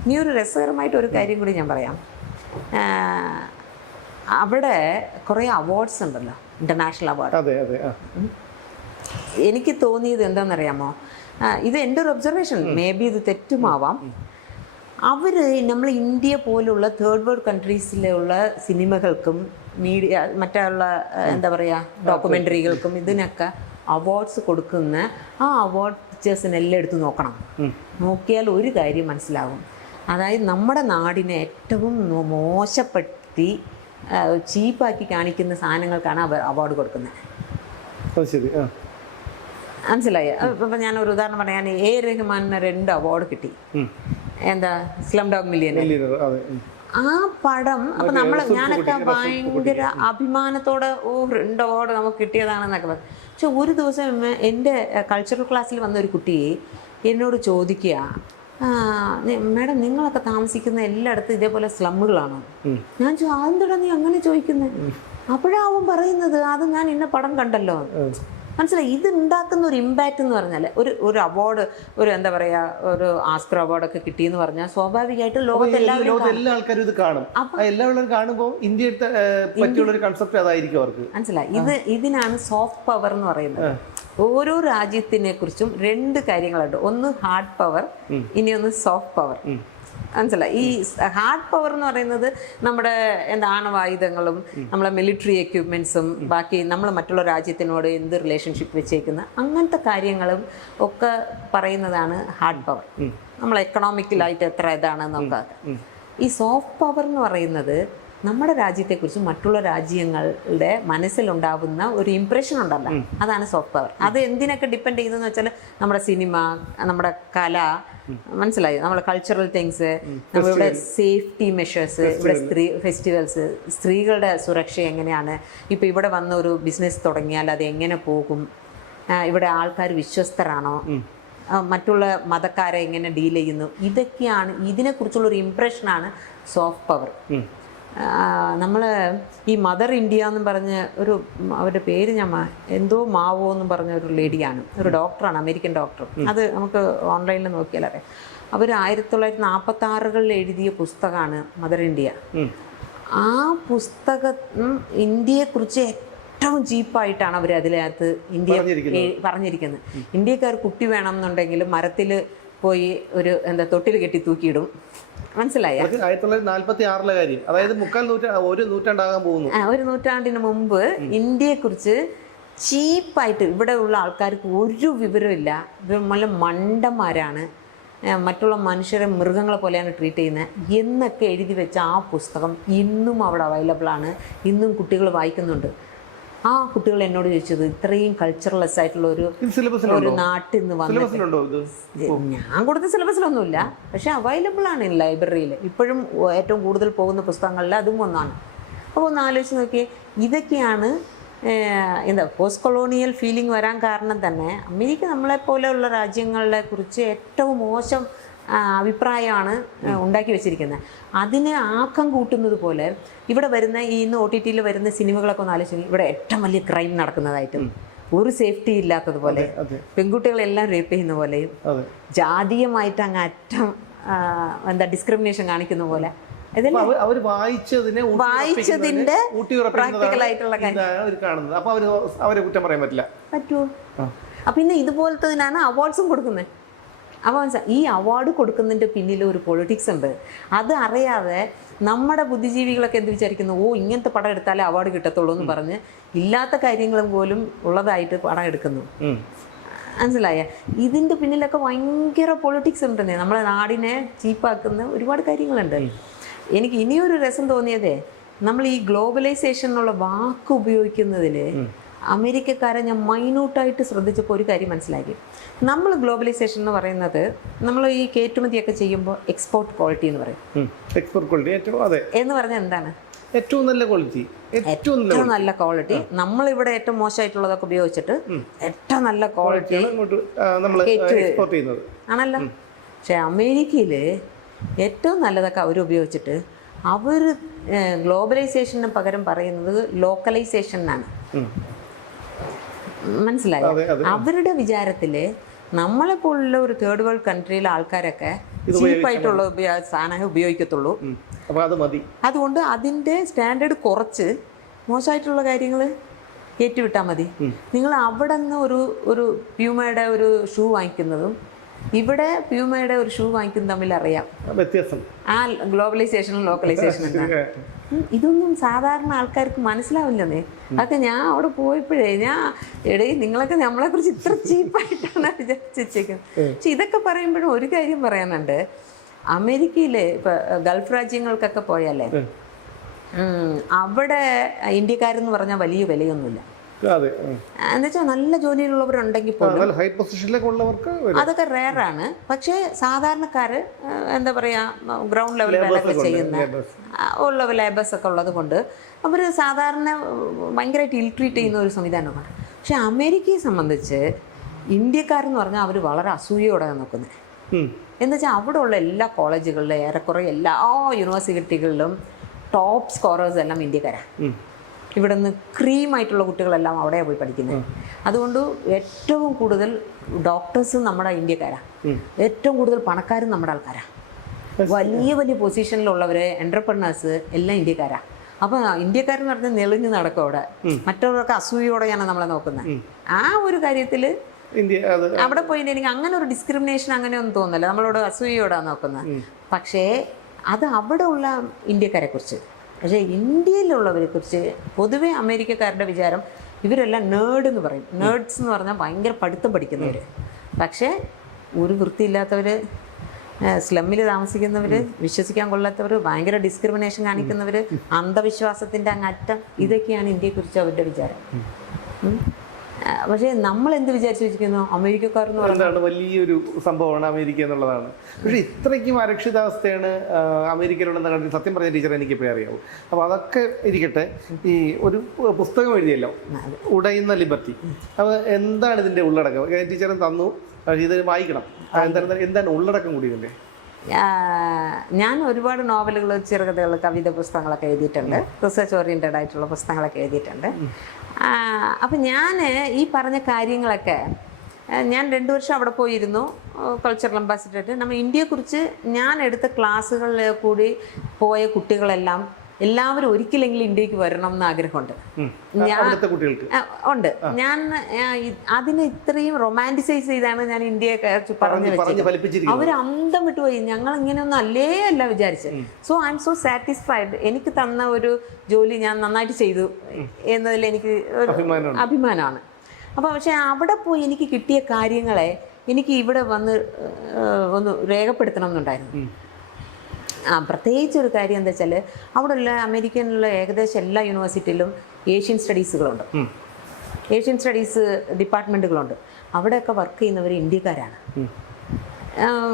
ഇനി ഒരു രസകരമായിട്ടൊരു കാര്യം കൂടി ഞാൻ പറയാം. അവിടെ കുറേ അവാർഡ്സ് ഉണ്ടല്ലോ, ഇൻ്റർനാഷണൽ അവാർഡ്. അതെ അതെ. എനിക്ക് തോന്നിയത് എന്താണെന്നറിയാമോ, ഇത് എൻ്റെ ഒരു ഒബ്സർവേഷൻ, മേ ബി ഇത് തെറ്റുമാവാം. അവർ നമ്മൾ ഇന്ത്യ പോലുള്ള തേർഡ് വേൾഡ് കൺട്രീസിലുള്ള സിനിമകൾക്കും മീഡിയ മറ്റുള്ള എന്താ പറയുക ഡോക്യുമെൻ്ററികൾക്കും ഇതിനൊക്കെ അവാർഡ്സ് കൊടുക്കുന്ന ആ അവാർഡ് പിക്ചേഴ്സിനെല്ലാം എടുത്ത് നോക്കണം. നോക്കിയാൽ ഒരു കാര്യം മനസ്സിലാവും, അതായത് നമ്മുടെ നാടിനെ ഏറ്റവും മോശപ്പെടുത്തി ചീപ്പാക്കി കാണിക്കുന്ന സാധനങ്ങൾക്കാണ് അവർ അവാർഡ് കൊടുക്കുന്നത്. മനസ്സിലായി? ഇപ്പം ഞാനൊരു ഉദാഹരണം പറയാൻ, എ റഹ്മാനിന് 2 അവാർഡ് കിട്ടി. എന്താ, സ്ലം ഡോഗ് മില്ലിയനർ. ആ പടം അപ്പം ഞാനൊക്കെ ഭയങ്കര അഭിമാനത്തോടെ 2 അവാർഡ് നമുക്ക് കിട്ടിയതാണെന്നൊക്കെ പറഞ്ഞു. പക്ഷെ ഒരു ദിവസം എൻ്റെ കൾച്ചറൽ ക്ലാസ്സിൽ വന്ന ഒരു കുട്ടി എന്നോട് ചോദിക്കുക, മാഡം നിങ്ങളൊക്കെ താമസിക്കുന്ന എല്ലായിടത്തും ഇതേപോലെ സ്ലമ്മുകളാണോ? ഞാൻ അതെന്താ നീ അങ്ങനെ ചോദിക്കുന്നത്? അപ്പോഴാവും പറയുന്നത്, അത് ഞാൻ ഇന്ന പടം കണ്ടല്ലോ. മനസ്സിലായി? ഇത് ഉണ്ടാക്കുന്ന ഒരു ഇമ്പാക്റ്റ് എന്ന് പറഞ്ഞാൽ ഒരു അവാർഡ്, ഒരു എന്താ പറയുക, ഒരു ഓസ്കർ അവാർഡൊക്കെ കിട്ടിയെന്ന് പറഞ്ഞാൽ സ്വാഭാവികമായിട്ട് ലോകത്തെ എല്ലാ ആൾക്കാരും ഇത് കാണും. എല്ലാവരും കാണുമ്പോൾ ഇന്ത്യയുടെ പറ്റിയുള്ള ഒരു കൺസെപ്റ്റ് അതായിരിക്കും അവർക്ക്. മനസ്സിലായി? ഇതിനാണ് സോഫ്റ്റ് പവർ എന്ന് പറയുന്നത്. ഓരോ രാജ്യത്തിനെ കുറിച്ചും 2 കാര്യങ്ങളുണ്ട്, ഒന്ന് ഹാർഡ് പവർ, ഇനി ഒന്ന് സോഫ്റ്റ് പവർ. മനസ്സിലായി? ഈ ഹാർഡ് പവർ എന്ന് പറയുന്നത് നമ്മുടെ ആണവായുധങ്ങളും നമ്മളെ മിലിറ്ററി എക്യുപ്മെന്റ്സും ബാക്കി നമ്മൾ മറ്റുള്ള രാജ്യത്തിനോട് എന്ത് റിലേഷൻഷിപ്പ് വെച്ചേക്കുന്ന അങ്ങനത്തെ കാര്യങ്ങളും ഒക്കെ പറയുന്നതാണ് ഹാർഡ് പവർ. നമ്മൾ എക്കണോമിക്കലായിട്ട് എത്ര ഇതാണെന്നൊക്കെ. ഈ സോഫ്റ്റ് പവർ എന്ന് പറയുന്നത് നമ്മുടെ രാജ്യത്തെക്കുറിച്ച് മറ്റുള്ള രാജ്യങ്ങളുടെ മനസ്സിലുണ്ടാവുന്ന ഒരു ഇംപ്രഷൻ ഉണ്ടല്ലോ, അതാണ് സോഫ്റ്റ് പവർ. അത് എന്തിനൊക്കെ ഡിപ്പെൻഡ് ചെയ്തെന്ന് വെച്ചാൽ നമ്മുടെ സിനിമ, നമ്മുടെ കല, മനസ്സിലായി, നമ്മുടെ കൾച്ചറൽ തിങ്സ്, നമ്മളിവിടെ സേഫ്റ്റി മെഷേഴ്സ്, ഇവിടെ ഫെസ്റ്റിവൽസ്, സ്ത്രീകളുടെ സുരക്ഷ എങ്ങനെയാണ്, ഇപ്പോൾ ഇവിടെ വന്ന ഒരു ബിസിനസ് തുടങ്ങിയാൽ അത് എങ്ങനെ പോകും, ഇവിടെ ആൾക്കാർ വിശ്വസ്തരാണോ, മറ്റുള്ള മതക്കാരെ എങ്ങനെ ഡീൽ ചെയ്യുന്നു, ഇതൊക്കെയാണ് ഇതിനെക്കുറിച്ചുള്ളൊരു ഇംപ്രഷനാണ് സോഫ്റ്റ് പവർ. നമ്മൾ ഈ മദർ ഇന്ത്യ എന്നും പറഞ്ഞ് അവരുടെ പേര് എന്തോ മാവോ എന്നും പറഞ്ഞ ഒരു ലേഡിയാണ്, ഒരു ഡോക്ടറാണ്, അമേരിക്കൻ ഡോക്ടർ. അത് നമുക്ക് ഓൺലൈനിൽ നോക്കിയാൽ അറിയാം. അവർ 1946 എഴുതിയ പുസ്തകമാണ് മദർ ഇന്ത്യ. ആ പുസ്തകം ഇന്ത്യയെക്കുറിച്ച് ഏറ്റവും ചീപ്പായിട്ടാണ് അവർ അതിനകത്ത് ഇന്ത്യ പറഞ്ഞിരിക്കുന്നത്. ഇന്ത്യക്കാർ കുട്ടി വേണം എന്നുണ്ടെങ്കിൽ മരത്തിൽ പോയി ഒരു തൊട്ടിൽ കെട്ടി തൂക്കിയിടും. മനസ്സിലായ? 1946 കാര്യം, അതായത് ഒരു നൂറ്റാണ്ടാകാൻ പോകുന്നു. ഒരു നൂറ്റാണ്ടിന് മുമ്പ് ഇന്ത്യയെക്കുറിച്ച് ചീപ്പായിട്ട് ഇവിടെ ഉള്ള ആൾക്കാർക്ക് ഒരു വിവരമില്ല, നല്ല മണ്ടന്മാരാണ്, മറ്റുള്ള മനുഷ്യരെ മൃഗങ്ങളെ പോലെയാണ് ട്രീറ്റ് ചെയ്യുന്നത് എന്നൊക്കെ എഴുതി വെച്ച ആ പുസ്തകം ഇന്നും അവിടെ അവൈലബിൾ ആണ്, ഇന്നും കുട്ടികൾ വായിക്കുന്നുണ്ട്. ആ കുട്ടികൾ എന്നോട് ചോദിച്ചത്, ഇത്രയും കൾച്ചറലെസ് ആയിട്ടുള്ള ഒരു നാട്ടിൽ നിന്ന് വന്നിട്ട്, ഞാൻ കൊടുത്ത സിലബസിലൊന്നുമില്ല, പക്ഷെ അവൈലബിൾ ആണ് ലൈബ്രറിയിൽ. ഇപ്പോഴും ഏറ്റവും കൂടുതൽ പോകുന്ന പുസ്തകങ്ങളിൽ അതും ഒന്നാണ്. അപ്പോൾ ഒന്ന് ആലോചിച്ച് നോക്കിയേ, ഇതൊക്കെയാണ് പോസ്റ്റ് കൊളോണിയൽ ഫീലിംഗ് വരാൻ കാരണം തന്നെ. അമേരിക്ക നമ്മളെപ്പോലെയുള്ള രാജ്യങ്ങളെ കുറിച്ച് ഏറ്റവും മോശം അഭിപ്രായമാണ് ഉണ്ടാക്കി വെച്ചിരിക്കുന്നത്. അതിനെ ആക്കം കൂട്ടുന്നത് പോലെ ഇവിടെ വരുന്ന ഇന്ന് OTT വരുന്ന സിനിമകളൊക്കെ ഒന്ന് ആലോചിച്ച്, ഇവിടെ ഏറ്റവും വലിയ ക്രൈം നടക്കുന്നതായിട്ടും, ഒരു സേഫ്റ്റി ഇല്ലാത്തതുപോലെ, പെൺകുട്ടികളെല്ലാം റേപ്പ് ചെയ്യുന്ന പോലെയും, ജാതീയമായിട്ട് അങ്ങ് അറ്റം ഡിസ്ക്രിമിനേഷൻ കാണിക്കുന്ന പോലെ, വായിച്ചതിന്റെ പ്രാക്ടിക്കൽ ആയിട്ടുള്ള കാര്യം പറ്റുമോ? അപ്പൊ ഇന്ന് ഇതുപോലത്തതിനാണ് അവാർഡ്സും കൊടുക്കുന്നത്. അപ്പോൾ ഈ അവാർഡ് കൊടുക്കുന്നതിൻ്റെ പിന്നിൽ ഒരു പൊളിറ്റിക്സ് ഉണ്ട്. അത് അറിയാതെ നമ്മുടെ ബുദ്ധിജീവികളൊക്കെ എന്ത് വിചാരിക്കുന്നു, ഇങ്ങനത്തെ പടം എടുത്താലേ അവാർഡ് കിട്ടത്തുള്ളൂ എന്ന് പറഞ്ഞ് ഇല്ലാത്ത കാര്യങ്ങളും പോലും ഉള്ളതായിട്ട് പടം എടുക്കുന്നു. മനസ്സിലായ? ഇതിൻ്റെ പിന്നിലൊക്കെ ഭയങ്കര പൊളിറ്റിക്സ് ഉണ്ടെന്നേ. നമ്മളെ നാടിനെ ചീപ്പാക്കുന്ന ഒരുപാട് കാര്യങ്ങളുണ്ട്. എനിക്ക് ഇനിയൊരു രസം തോന്നിയതേ, നമ്മൾ ഈ ഗ്ലോബലൈസേഷൻ എന്നുള്ള വാക്ക് ഉപയോഗിക്കുന്നതിൽ അമേരിക്കക്കാരെ ഞാൻ മൈന്യൂട്ടായിട്ട് ശ്രദ്ധിച്ചപ്പോൾ ഒരു കാര്യം മനസ്സിലാക്കി. നമ്മൾ ഗ്ലോബലൈസേഷൻ എന്ന് പറയുന്നത്, നമ്മൾ ഈ കയറ്റുമതിയൊക്കെ ചെയ്യുമ്പോൾ എക്സ്പോർട്ട് ക്വാളിറ്റി എന്ന് പറയും. എക്സ്പോർട്ട് ക്വാളിറ്റി എന്ന് പറഞ്ഞാൽ എന്താണ്? ഏറ്റവും നല്ല ക്വാളിറ്റി, ഏറ്റവും നല്ല ക്വാളിറ്റി. നമ്മളിവിടെ ഏറ്റവും മോശമായിട്ടുള്ളതൊക്കെ ഉപയോഗിച്ചിട്ട് ഏറ്റവും നല്ല ക്വാളിറ്റി ആണല്ലോ. പക്ഷെ അമേരിക്കയിൽ ഏറ്റവും നല്ലതൊക്കെ അവർ ഉപയോഗിച്ചിട്ട് അവർ ഗ്ലോബലൈസേഷന് പകരം പറയുന്നത് ലോക്കലൈസേഷനാണ്. മനസ്സിലായോ? അവരുടെ വിചാരത്തില് നമ്മളെപ്പോലുള്ള ഒരു തേർഡ് വേൾഡ് കൺട്രിയിലെ ആൾക്കാരൊക്കെ ചീപ്പായിട്ടുള്ള സാധനം ഉപയോഗിക്കത്തുള്ളൂ. അപ്പോൾ അത് മതി. അതുകൊണ്ട് അതിൻ്റെ സ്റ്റാൻഡേർഡ് കുറച്ച് മോശമായിട്ടുള്ള കാര്യങ്ങൾ ഏറ്റുവിട്ടാൽ മതി. നിങ്ങൾ അവിടെ നിന്ന് ഒരു പ്യൂമയുടെ ഒരു ഷൂ വാങ്ങിക്കുന്നതും ഇവിടെ പ്യൂമയുടെ ഒരു ഷൂ വാങ്ങിക്കുന്നതും തമ്മിൽ അറിയാം വ്യത്യാസം. ആ ഗ്ലോബലൈസേഷനും ലോക്കലൈസേഷനും എന്താണ്. ഇതൊന്നും സാധാരണ ആൾക്കാർക്ക് മനസ്സിലാവില്ലെന്നേ. അതൊക്കെ ഞാൻ അവിടെ പോയപ്പോഴേ നിങ്ങളൊക്കെ നമ്മളെക്കുറിച്ച് ഇത്ര ചീപ്പായിട്ടാണ് വിചാരിച്ചേക്കുന്നത്. പക്ഷെ ഇതൊക്കെ പറയുമ്പോഴും ഒരു കാര്യം പറയാനുണ്ട്. അമേരിക്കയിലെ ഇപ്പം ഗൾഫ് രാജ്യങ്ങൾക്കൊക്കെ പോയാലേ അവിടെ ഇന്ത്യക്കാരെന്ന് പറഞ്ഞാൽ വലിയ വിലയൊന്നുമില്ല. എന്നുവെച്ചാൽ നല്ല ജോലിയിലുള്ളവരുണ്ടെങ്കിൽ പോലും അതൊക്കെ റെയറാണ്. പക്ഷേ സാധാരണക്കാര് എന്താ പറയുക ഗ്രൗണ്ട് ലെവൽ വേലൊക്കെ ചെയ്യുന്ന ഉള്ള ലേബേഴ്സ് ഒക്കെ ഉള്ളത് കൊണ്ട് അവർ സാധാരണ ഭയങ്കരമായിട്ട് ഇൽട്രീറ്റ് ചെയ്യുന്ന ഒരു സംവിധാനമാണ്. പക്ഷെ അമേരിക്കയെ സംബന്ധിച്ച് ഇന്ത്യക്കാരെന്ന് പറഞ്ഞാൽ അവർ വളരെ അസൂയയോടെ നോക്കുന്നത്. എന്ന് വെച്ചാൽ അവിടെ ഉള്ള എല്ലാ കോളേജുകളിലും ഏറെക്കുറെ എല്ലാ യൂണിവേഴ്സിറ്റികളിലും ടോപ്പ് സ്കോറേഴ്സ് എല്ലാം ഇന്ത്യക്കാരാണ്. ഇവിടെ നിന്ന് ക്രീമായിട്ടുള്ള കുട്ടികളെല്ലാം അവിടെയാണ് പോയി പഠിക്കുന്നത്. അതുകൊണ്ട് ഏറ്റവും കൂടുതൽ ഡോക്ടേഴ്സും നമ്മുടെ ഇന്ത്യക്കാരാണ്. ഏറ്റവും കൂടുതൽ പണക്കാരും നമ്മുടെ ആൾക്കാരാണ്. വലിയ വലിയ പൊസിഷനിലുള്ളവർ എൻ്റർപ്രനേഴ്സ് എല്ലാം ഇന്ത്യക്കാരാണ്. അപ്പോൾ ഇന്ത്യക്കാരെന്ന് പറഞ്ഞാൽ നെളിഞ്ഞ് നടക്കും അവിടെ. മറ്റവരൊക്കെ അസൂയോടെയാണ് നമ്മളെ നോക്കുന്നത്. ആ ഒരു കാര്യത്തിൽ അവിടെ പോയിട്ട് എനിക്ക് അങ്ങനെ ഒരു ഡിസ്ക്രിമിനേഷൻ അങ്ങനെ ഒന്നും തോന്നില്ല. നമ്മളോട് അസൂയയോടാണ് നോക്കുന്നത്. പക്ഷേ അത് അവിടെ ഉള്ള ഇന്ത്യക്കാരെ കുറിച്ച്. പക്ഷേ ഇന്ത്യയിലുള്ളവരെ കുറിച്ച് പൊതുവെ അമേരിക്കക്കാരുടെ വിചാരം ഇവരെല്ലാം നേർഡ് എന്ന് പറയും. നേർഡ്സ് എന്ന് പറഞ്ഞാൽ ഭയങ്കര പഠിത്തം പഠിക്കുന്നവർ. പക്ഷേ ഒരു വൃത്തിയില്ലാത്തവർ, സ്ലമ്മിൽ താമസിക്കുന്നവർ, വിശ്വസിക്കാൻ കൊള്ളാത്തവർ, ഭയങ്കര ഡിസ്ക്രിമിനേഷൻ കാണിക്കുന്നവർ, അന്ധവിശ്വാസത്തിൻ്റെ അങ്ങറ്റം, ഇതൊക്കെയാണ് ഇന്ത്യയെക്കുറിച്ച് അവരുടെ വിചാരം. പക്ഷേ നമ്മൾ എന്ത് വിചാരിച്ചു വെച്ചിരിക്കുന്നു അമേരിക്കക്കാരെന്ന് പറഞ്ഞാൽ വലിയൊരു സംഭവമാണ് അമേരിക്ക എന്നുള്ളതാണ്. പക്ഷേ ഇത്രയ്ക്കും അരക്ഷിതാവസ്ഥയാണ് അമേരിക്കയിലുള്ള കണ്ടിട്ട് സത്യം പറഞ്ഞ ടീച്ചർ എനിക്കിപ്പോൾ അറിയാവും. അപ്പോൾ അതൊക്കെ ഇരിക്കട്ടെ. ഈ ഒരു പുസ്തകം എഴുതിയല്ലോ, ഉടയുന്ന ലിബർട്ടി. അപ്പോൾ എന്താണ് ഇതിൻ്റെ ഉള്ളടക്കം? ടീച്ചറും തന്നു, ഇത് വായിക്കണം. എന്താണ് ഉള്ളടക്കം കൂടി ഇതിൻ്റെ? ഞാൻ ഒരുപാട് നോവലുകൾ, ചെറുകഥകൾ, കവിത പുസ്തകങ്ങളൊക്കെ എഴുതിയിട്ടുണ്ട്. റിസർച്ച് ഓറിയൻറ്റഡ് ആയിട്ടുള്ള പുസ്തകങ്ങളൊക്കെ എഴുതിയിട്ടുണ്ട്. അപ്പം ഞാൻ ഈ പറഞ്ഞ കാര്യങ്ങളൊക്കെ ഞാൻ 2 വർഷം അവിടെ പോയിരുന്നു കൾച്ചറൽ അംബാസിഡറായിട്ട്. നമ്മൾ ഇന്ത്യയെക്കുറിച്ച് ഞാൻ എടുത്ത ക്ലാസ്സുകളിൽ കൂടി പോയ കുട്ടികളെല്ലാം എല്ലാവരും ഒരിക്കലെങ്കിലും ഇന്ത്യക്ക് വരണം എന്ന് ആഗ്രഹമുണ്ട്. ഉണ്ട്. ഞാൻ അതിനെ ഇത്രയും റൊമാൻറ്റിസൈസ് ചെയ്താണ് ഞാൻ ഇന്ത്യയെ പറഞ്ഞു വെച്ചത്. അവർ അന്തം വിട്ടുപോയി. ഞങ്ങൾ ഇങ്ങനെയൊന്നും അല്ല വിചാരിച്ചത്. So I M so satisfied. എനിക്ക് തന്ന ഒരു ജോലി ഞാൻ നന്നായിട്ട് ചെയ്തു എന്നതിൽ എനിക്ക് ഒരു അഭിമാനമാണ്. അപ്പോൾ പക്ഷേ അവിടെ പോയി എനിക്ക് കിട്ടിയ കാര്യങ്ങളെ എനിക്ക് ഇവിടെ വന്ന് ഒന്ന് രേഖപ്പെടുത്തണം എന്നുണ്ടായിരുന്നു. പ്രത്യേകിച്ച് ഒരു കാര്യം എന്താ വെച്ചാൽ അവിടെയുള്ള അമേരിക്കനിലുള്ള ഏകദേശം എല്ലാ യൂണിവേഴ്സിറ്റിയിലും ഏഷ്യൻ സ്റ്റഡീസുകളുണ്ട്, ഏഷ്യൻ സ്റ്റഡീസ് ഡിപ്പാർട്ട്മെൻറ്റുകളുണ്ട്. അവിടെയൊക്കെ വർക്ക് ചെയ്യുന്നവർ ഇന്ത്യക്കാരാണ്.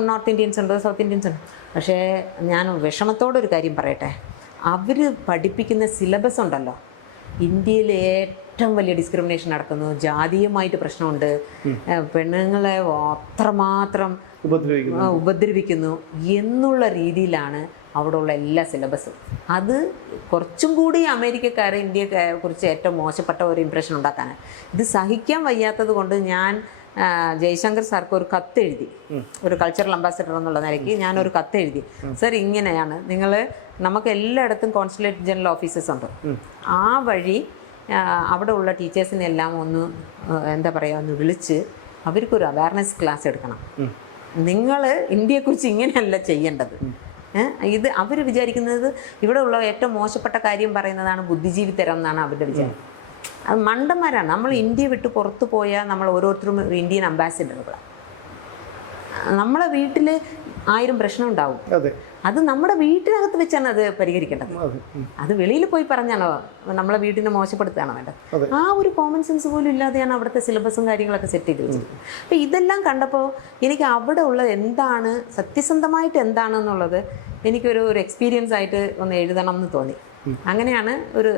നോർത്ത് ഇന്ത്യൻസ് ഉണ്ട്, സൗത്ത് ഇന്ത്യൻസ് ഉണ്ട്. പക്ഷേ ഞാൻ വിഷമത്തോടൊരു കാര്യം പറയട്ടെ, അവർ പഠിപ്പിക്കുന്ന സിലബസ് ഉണ്ടല്ലോ, ഇന്ത്യയിൽ ഏറ്റവും വലിയ ഡിസ്ക്രിമിനേഷൻ നടക്കുന്നു. ജാതീയമായിട്ട് പ്രശ്നമുണ്ട്, പെണ്ണുങ്ങളെ അത്രമാത്രം ഉപദ്രവിക്കുന്നു എന്നുള്ള രീതിയിലാണ് അവിടെ ഉള്ള എല്ലാ സിലബസും. അത് കുറച്ചും കൂടി അമേരിക്കക്കാരെ ഇന്ത്യയെ കുറിച്ച് ഏറ്റവും മോശപ്പെട്ട ഒരു ഇംപ്രഷൻ ഉണ്ടാക്കാനാണ്. ഇത് സഹിക്കാൻ വയ്യാത്തത് കൊണ്ട് ഞാൻ ജയശങ്കർ സാർക്ക് ഒരു കത്തെഴുതി. ഒരു കൾച്ചറൽ അംബാസിഡർ എന്നുള്ള നിലയ്ക്ക് ഞാനൊരു കത്തെഴുതി. സർ, ഇങ്ങനെയാണ് നമുക്ക് എല്ലായിടത്തും കോൺസുലേറ്റ് ജനറൽ ഓഫീസസ് ഉണ്ട്. ആ വഴി അവിടെ ഉള്ള ടീച്ചേഴ്സിനെല്ലാം ഒന്ന് എന്താ പറയുക, ഒന്ന് വിളിച്ച് അവർക്കൊരു അവയർനെസ് ക്ലാസ് എടുക്കണം. നിങ്ങൾ ഇന്ത്യയെക്കുറിച്ച് ഇങ്ങനെയല്ല ചെയ്യേണ്ടത്. ഇത് അവർ വിചാരിക്കുന്നത് ഇവിടെ ഉള്ള ഏറ്റവും മോശപ്പെട്ട കാര്യം പറയുന്നതാണ് ബുദ്ധിജീവിത്തരം എന്നാണ് അവരുടെ വിചാരം. അത് മണ്ടന്മാരാണ്. നമ്മൾ ഇന്ത്യ വിട്ട് പുറത്തു പോയാൽ നമ്മൾ ഓരോരുത്തരും ഇന്ത്യൻ അംബാസിഡറുകളാണ്. നമ്മളെ വീട്ടിൽ 1000 പ്രശ്നം ഉണ്ടാവും. അത് നമ്മുടെ വീട്ടിനകത്ത് വെച്ചാണ് അത് പരിഹരിക്കേണ്ടത്. അത് വെളിയിൽ പോയി പറഞ്ഞാണോ നമ്മളെ വീട്ടിനെ മോശപ്പെടുത്തുകയാണോ വേണ്ടത്? ആ ഒരു കോമൺ സെൻസ് പോലും ഇല്ലാതെയാണ് അവിടുത്തെ സിലബസും കാര്യങ്ങളൊക്കെ സെറ്റ് ചെയ്ത് വെച്ചിരിക്കുന്നത്. അപ്പോൾ ഇതെല്ലാം കണ്ടപ്പോൾ എനിക്ക് അവിടെ ഉള്ളത് എന്താണ്, സത്യസന്ധമായിട്ട് എന്താണെന്നുള്ളത് എനിക്കൊരു എക്സ്പീരിയൻസ് ആയിട്ട് ഒന്ന് എഴുതണം എന്ന് തോന്നി. അങ്ങനെയാണ് ഒരു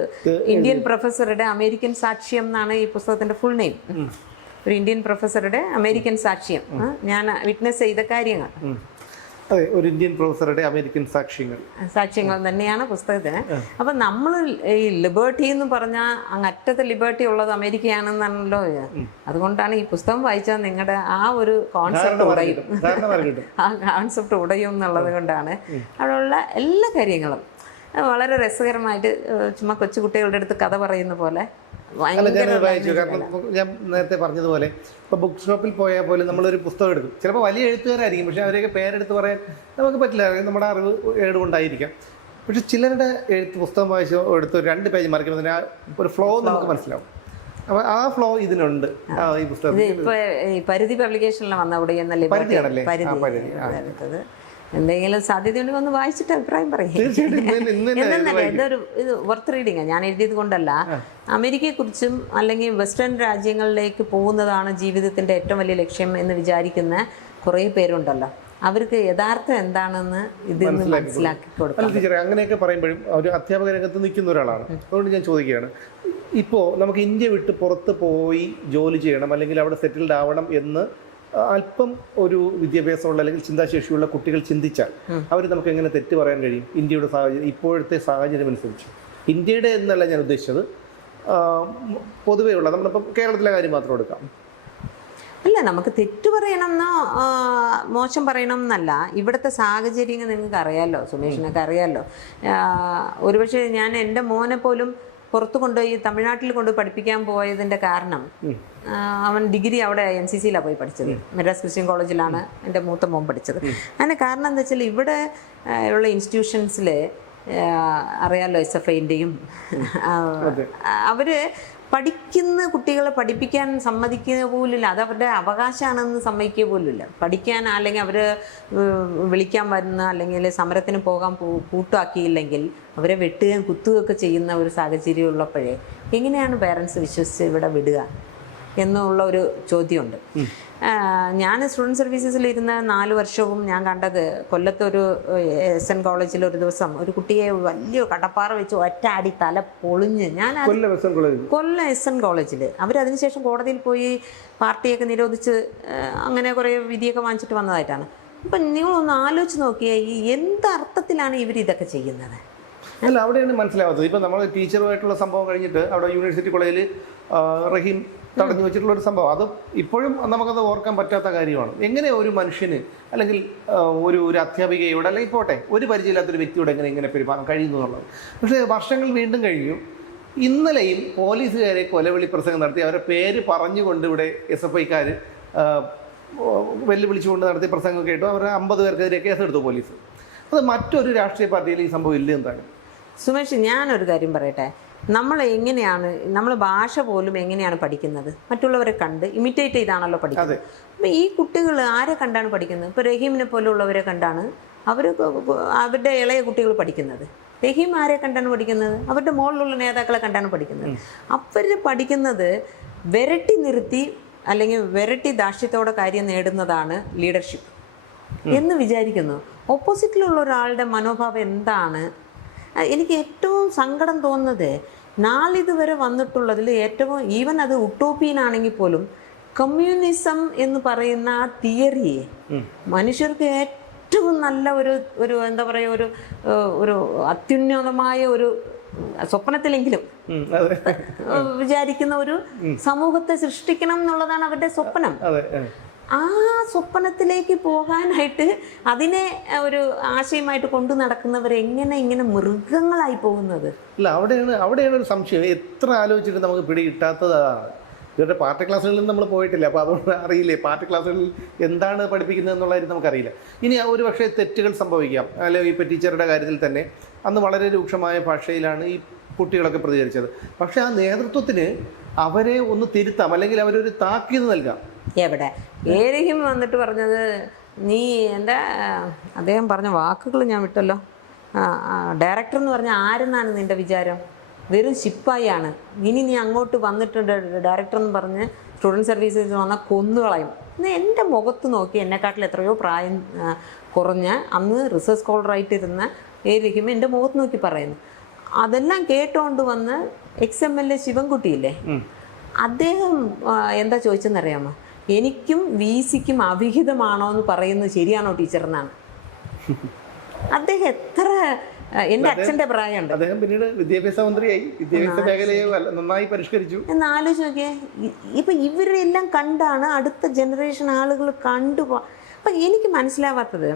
ഇന്ത്യൻ പ്രൊഫസറുടെ അമേരിക്കൻ സാക്ഷ്യം എന്നാണ് ഈ പുസ്തകത്തിൻ്റെ ഫുൾ നെയിം. ഒരു ഇന്ത്യൻ പ്രൊഫസറുടെ അമേരിക്കൻ സാക്ഷ്യം, ഞാൻ വിറ്റ്നസ് ചെയ്ത കാര്യങ്ങൾ. അതെ, ഒരു ഇന്ത്യൻ പ്രൊഫസറുടെ അമേരിക്കൻ സാക്ഷ്യങ്ങൾ തന്നെയാണ് പുസ്തകത്തിന്. അപ്പം നമ്മൾ ഈ ലിബർട്ടി എന്ന് പറഞ്ഞാൽ അങ്ങറ്റത്തെ ലിബർട്ടി ഉള്ളത് അമേരിക്കയാണെന്നാണല്ലോ. അതുകൊണ്ടാണ് ഈ പുസ്തകം വായിച്ചാൽ നിങ്ങളുടെ ആ ഒരു കോൺസെപ്റ്റ് ഉടയും, ആ കോൺസെപ്റ്റ് ഉടയും എന്നുള്ളത് കൊണ്ടാണ് അവിടെയുള്ള എല്ലാ കാര്യങ്ങളും വളരെ രസകരമായിട്ട് ചുമ്മാ കൊച്ചു കുട്ടികളുടെ അടുത്ത് കഥ പറയുന്ന പോലെ അല്ല, ഞാനത് വായിച്ചു. കാരണം ഞാൻ നേരത്തെ പറഞ്ഞതുപോലെ ഇപ്പോൾ ബുക്ക് ഷോപ്പിൽ പോയാൽ പോലും നമ്മളൊരു പുസ്തകം എടുക്കും. ചിലപ്പോൾ വലിയ എഴുത്തുകാരായിരിക്കും, പക്ഷേ അവരെയൊക്കെ പേരെടുത്ത് പറയാൻ നമുക്ക് പറ്റില്ല, നമ്മുടെ അറിവ് ഏടുകൊണ്ടായിരിക്കാം. പക്ഷെ ചിലരുടെ എഴുത്ത് പുസ്തകം വായിച്ചോ എടുത്ത് 2 പേജ് മറിക്കുമ്പോൾ തന്നെ ഒരു ഫ്ലോ നമുക്ക് മനസ്സിലാവും. അപ്പോൾ ആ ഫ്ലോ ഇതിനുണ്ട് ഈ പുസ്തകത്തിൽ. ഇപ്പൊ ഈ പരിധി പബ്ലിക്കേഷനിൽ വന്ന അവിടെ പരിധിയാണല്ലേ? എടുത്തത്. എന്തെങ്കിലും സാധ്യതയുണ്ടെങ്കിൽ ഒന്ന് വായിച്ചിട്ട് അഭിപ്രായം പറയും. ഇതൊരു ഇത് വർത്ത് റീഡിങ്ങാണ്. ഞാൻ എഴുതിയത് കൊണ്ടല്ല, അമേരിക്കയെക്കുറിച്ചും അല്ലെങ്കിൽ വെസ്റ്റേൺ രാജ്യങ്ങളിലേക്ക് പോകുന്നതാണ് ജീവിതത്തിന്റെ ഏറ്റവും വലിയ ലക്ഷ്യം എന്ന് വിചാരിക്കുന്ന കുറേ പേരുണ്ടല്ലോ. അവർക്ക് യഥാർത്ഥം എന്താണെന്ന് ഇതിൽ നിന്ന് മനസ്സിലാക്കി കൊടുക്കും. ടീച്ചറെ, അങ്ങനെയൊക്കെ പറയുമ്പോഴും ഒരു അധ്യാപക രംഗത്ത് നിൽക്കുന്ന ഒരാളാണ്. അതുകൊണ്ട് ഞാൻ ചോദിക്കുകയാണ്, ഇപ്പോൾ നമുക്ക് ഇന്ത്യ വിട്ട് പുറത്ത് പോയി ജോലി ചെയ്യണം അല്ലെങ്കിൽ അവിടെ സെറ്റിൽഡ് ആവണം എന്ന് അല്പം ഒരു വിദ്യാഭ്യാസമുള്ള അല്ലെങ്കിൽ ചിന്താശേഷിയുള്ള കുട്ടികൾ ചിന്തിച്ചാൽ അവർ നമുക്ക് എങ്ങനെ തെറ്റ് പറയാൻ കഴിയും? ഇന്ത്യയുടെ സാഹചര്യം, ഇപ്പോഴത്തെ സാഹചര്യം അനുസരിച്ച്, ഇന്ത്യയുടെ എന്നല്ല ഞാൻ ഉദ്ദേശിച്ചത്, പൊതുവെയുള്ള നമ്മളിപ്പം കേരളത്തിലെ കാര്യം മാത്രം എടുക്കാം. അല്ല, നമുക്ക് തെറ്റ് പറയണമെന്നോ മോശം പറയണം എന്നല്ല. ഇവിടുത്തെ സാഹചര്യങ്ങൾ നിങ്ങൾക്ക് അറിയാമല്ലോ, സുമേഷിനൊക്കെ അറിയാമല്ലോ. ഒരുപക്ഷെ ഞാൻ എൻ്റെ മോനെ പോലും പുറത്ത് കൊണ്ടുപോയി തമിഴ്നാട്ടിൽ കൊണ്ടുപോയി പഠിപ്പിക്കാൻ പോയതിൻ്റെ കാരണം, അവൻ ഡിഗ്രി അവിടെ NCCയിലാണ് പോയി പഠിച്ചത്. മദ്രാസ് ക്രിസ്ത്യൻ കോളേജിലാണ് എൻ്റെ മൂത്ത മോൻ പഠിച്ചത്. അതിന് കാരണം എന്താ വെച്ചാൽ ഇവിടെ ഉള്ള ഇൻസ്റ്റിറ്റ്യൂഷൻസിൽ അറിയാമല്ലോ, SFIൻ്റെയും അവർ പഠിക്കുന്ന കുട്ടികളെ പഠിപ്പിക്കാൻ സമ്മതിക്കുക പോലുമില്ല. അത് അവരുടെ അവകാശമാണെന്ന് സമ്മതിക്കുക പോലുമില്ല. പഠിക്കാൻ അല്ലെങ്കിൽ അവർ വിളിക്കാൻ വരുന്ന അല്ലെങ്കിൽ സമരത്തിന് പോകാൻ കൂട്ടാക്കിയില്ലെങ്കിൽ അവരെ വെട്ടുകയും കുത്തുകയൊക്കെ ചെയ്യുന്ന ഒരു സാഹചര്യം ഉള്ളപ്പോഴേ എങ്ങനെയാണ് പേരൻസ് വിശ്വസിച്ച് ഇവിടെ വിടുക എന്നുള്ള ഒരു ചോദ്യമുണ്ട്. ഞാൻ സ്റ്റുഡൻറ് സർവീസസിലിരുന്ന 4 വർഷവും ഞാൻ കണ്ടത്, കൊല്ലത്തൊരു SN കോളേജിൽ ഒരു ദിവസം ഒരു കുട്ടിയെ വലിയ കടപ്പാറ വെച്ച് ഒറ്റ അടി തല പൊളിഞ്ഞ്, ഞാൻ കൊല്ലം SN കോളേജിൽ അവരതിനുശേഷം കോടതിയിൽ പോയി പാർട്ടിയൊക്കെ നിരോധിച്ച് അങ്ങനെ കുറേ വിധിയൊക്കെ വാങ്ങിച്ചിട്ട് വന്നതായിട്ടാണ്. അപ്പം നിങ്ങളൊന്ന് ആലോചിച്ച് നോക്കിയാൽ ഈ എന്തർത്ഥത്തിലാണ് ഇവരിതൊക്കെ ചെയ്യുന്നത്? അല്ല, അവിടെയാണ് മനസ്സിലാവാത്തത്. ഇപ്പം നമ്മൾ ടീച്ചറുമായിട്ടുള്ള സംഭവം കഴിഞ്ഞിട്ട് അവിടെ യൂണിവേഴ്സിറ്റി കോളേജിൽ റഹീം തടഞ്ഞു വെച്ചിട്ടുള്ള ഒരു സംഭവം, അത് ഇപ്പോഴും നമുക്കത് ഓർക്കാൻ പറ്റാത്ത കാര്യമാണ്. എങ്ങനെ ഒരു മനുഷ്യന് അല്ലെങ്കിൽ ഒരു അധ്യാപികയോട് അല്ലെങ്കിൽ പോട്ടെ ഒരു പരിചയമില്ലാത്തൊരു വ്യക്തിയോട് എങ്ങനെ പെരുമാറാൻ കഴിയുന്നു എന്നുള്ളത്. പക്ഷേ വർഷങ്ങൾ വീണ്ടും കഴിഞ്ഞു. ഇന്നലെയും പോലീസുകാരെ കൊലവിളി പ്രസംഗം നടത്തി അവരുടെ പേര് പറഞ്ഞുകൊണ്ട് ഇവിടെ SFIക്കാർ വെല്ലുവിളിച്ചുകൊണ്ട് നടത്തിയ പ്രസംഗം കേട്ടു. അവർ 50 പേർക്കെതിരെ കേസെടുത്തു പോലീസ്. അത് മറ്റൊരു രാഷ്ട്രീയ പാർട്ടിയിൽ ഈ സംഭവം ഇല്ല എന്താണ്? സുമേഷ്, ഞാനൊരു കാര്യം പറയട്ടെ. നമ്മൾ ഭാഷ പോലും എങ്ങനെയാണ് പഠിക്കുന്നത്? മറ്റുള്ളവരെ കണ്ട് ഇമിറ്റേറ്റ് ചെയ്താണല്ലോ പഠിക്കുന്നത്. അപ്പം ഈ കുട്ടികൾ ആരെ കണ്ടാണ് പഠിക്കുന്നത്? ഇപ്പോൾ റഹീമിനെ പോലുള്ളവരെ കണ്ടാണ് അവരുടെ ഇളയ കുട്ടികൾ പഠിക്കുന്നത്. റഹീം ആരെ കണ്ടാണ് പഠിക്കുന്നത്? അവരുടെ മുകളിലുള്ള നേതാക്കളെ കണ്ടാണ് പഠിക്കുന്നത്. അവർ പഠിക്കുന്നത് വിരട്ടി നിർത്തി അല്ലെങ്കിൽ വിരട്ടി ദാഷ്ട്യത്തോടെ കാര്യം നേടുന്നതാണ് ലീഡർഷിപ്പ് എന്ന് വിചാരിക്കുന്നു. ഓപ്പോസിറ്റിലുള്ള ഒരാളുടെ മനോഭാവം എന്താണ്? എനിക്ക് ഏറ്റവും സങ്കടം തോന്നുന്നത്, നാളിതുവരെ വന്നിട്ടുള്ളതിൽ ഏറ്റവും, ഈവൻ അത് ഉട്ടോപ്പിയനാണെങ്കിൽ പോലും, കമ്മ്യൂണിസം എന്ന് പറയുന്ന ആ തിയറിയെ മനുഷ്യർക്ക് ഏറ്റവും നല്ല ഒരു എന്താ പറയുക, ഒരു അത്യുന്നതമായ ഒരു സ്വപ്നത്തിലെങ്കിലും വിചാരിക്കുന്ന ഒരു സമൂഹത്തെ സൃഷ്ടിക്കണം എന്നുള്ളതാണ് അവരുടെ സ്വപ്നം. ആ സ്വപ്നത്തിലേക്ക് പോകാനായിട്ട് അതിനെ ഒരു ആശയമായിട്ട് കൊണ്ടു നടക്കുന്നവർ എങ്ങനെ ഇങ്ങനെ മൃഗങ്ങളായി പോകുന്നത്? അല്ല, അവിടെയാണ് ഒരു സംശയം. എത്ര ആലോചിച്ചിട്ട് നമുക്ക് പിടി കിട്ടാത്തതാണ്. ഇവരുടെ പാർട്ടി ക്ലാസ്സുകളിൽ നമ്മൾ പോയിട്ടില്ല, അപ്പോൾ അതുകൊണ്ട് അറിയില്ലേ പാർട്ടി ക്ലാസ്സുകളിൽ എന്താണ് പഠിപ്പിക്കുന്നത് എന്നുള്ളത് നമുക്കറിയില്ല. ഇനി ഒരു പക്ഷേ തെറ്റുകൾ സംഭവിക്കാം. അല്ലെങ്കിൽ ഇപ്പോൾ ടീച്ചറുടെ കാര്യത്തിൽ തന്നെ അന്ന് വളരെ രൂക്ഷമായ ഭാഷയിലാണ് ഈ കുട്ടികളൊക്കെ പ്രതികരിച്ചത്. പക്ഷേ ആ നേതൃത്വത്തിന് അവരെ ഒന്ന് തിരുത്താം, അല്ലെങ്കിൽ അവരൊരു താക്കീത് നൽകാം. എവിടെ ഏരെങ്കിലും വന്നിട്ട് പറഞ്ഞത്, നീ എൻ്റെ അദ്ദേഹം പറഞ്ഞ വാക്കുകൾ ഞാൻ വിട്ടല്ലോ, ഡയറക്ടർ എന്ന് പറഞ്ഞാൽ ആരെന്നാണ് നിൻ്റെ വിചാരം? വെറും ശിപ്പായിയാണ്. ഇനി നീ അങ്ങോട്ട് വന്നിട്ടുണ്ട് ഡയറക്ടർ എന്ന് പറഞ്ഞ് സ്റ്റുഡൻറ് സർവീസസ് വന്നാൽ കൊന്നുകളയും. ഇന്ന് എൻ്റെ മുഖത്ത് നോക്കി എന്നെക്കാട്ടിൽ എത്രയോ പ്രായം കുറഞ്ഞ് അന്ന് റിസർച്ച് സ്കോളറായിട്ടിരുന്ന ഏരിക്കും എൻ്റെ മുഖത്ത് നോക്കി പറയുന്നു. അതെല്ലാം കേട്ടോണ്ട് വന്ന് XMLA ശിവൻകുട്ടിയില്ലേ, അദ്ദേഹം എന്താ ചോദിച്ചെന്നറിയാമോ? എനിക്കും VCക്കും അവിഹിതമാണോ എന്ന് പറയുന്നത് ശരിയാണോ ടീച്ചർ എന്നാണ്. അദ്ദേഹം എത്ര, എൻ്റെ അച്ഛൻ്റെ പ്രായമുണ്ട്. അദ്ദേഹം പിന്നീട് വിദ്യാഭ്യാസ മന്ത്രിയായി, വിദ്യാഭ്യാസ മേഖലയെ നന്നായി പരിഷ്കരിച്ചു. എന്ന് ആലോചിച്ച് നോക്കിയേ. ഇപ്പം ഇവരെല്ലാം കണ്ടാണ് അടുത്ത ജനറേഷൻ ആളുകൾ അപ്പം എനിക്ക് മനസ്സിലാവാത്തത്,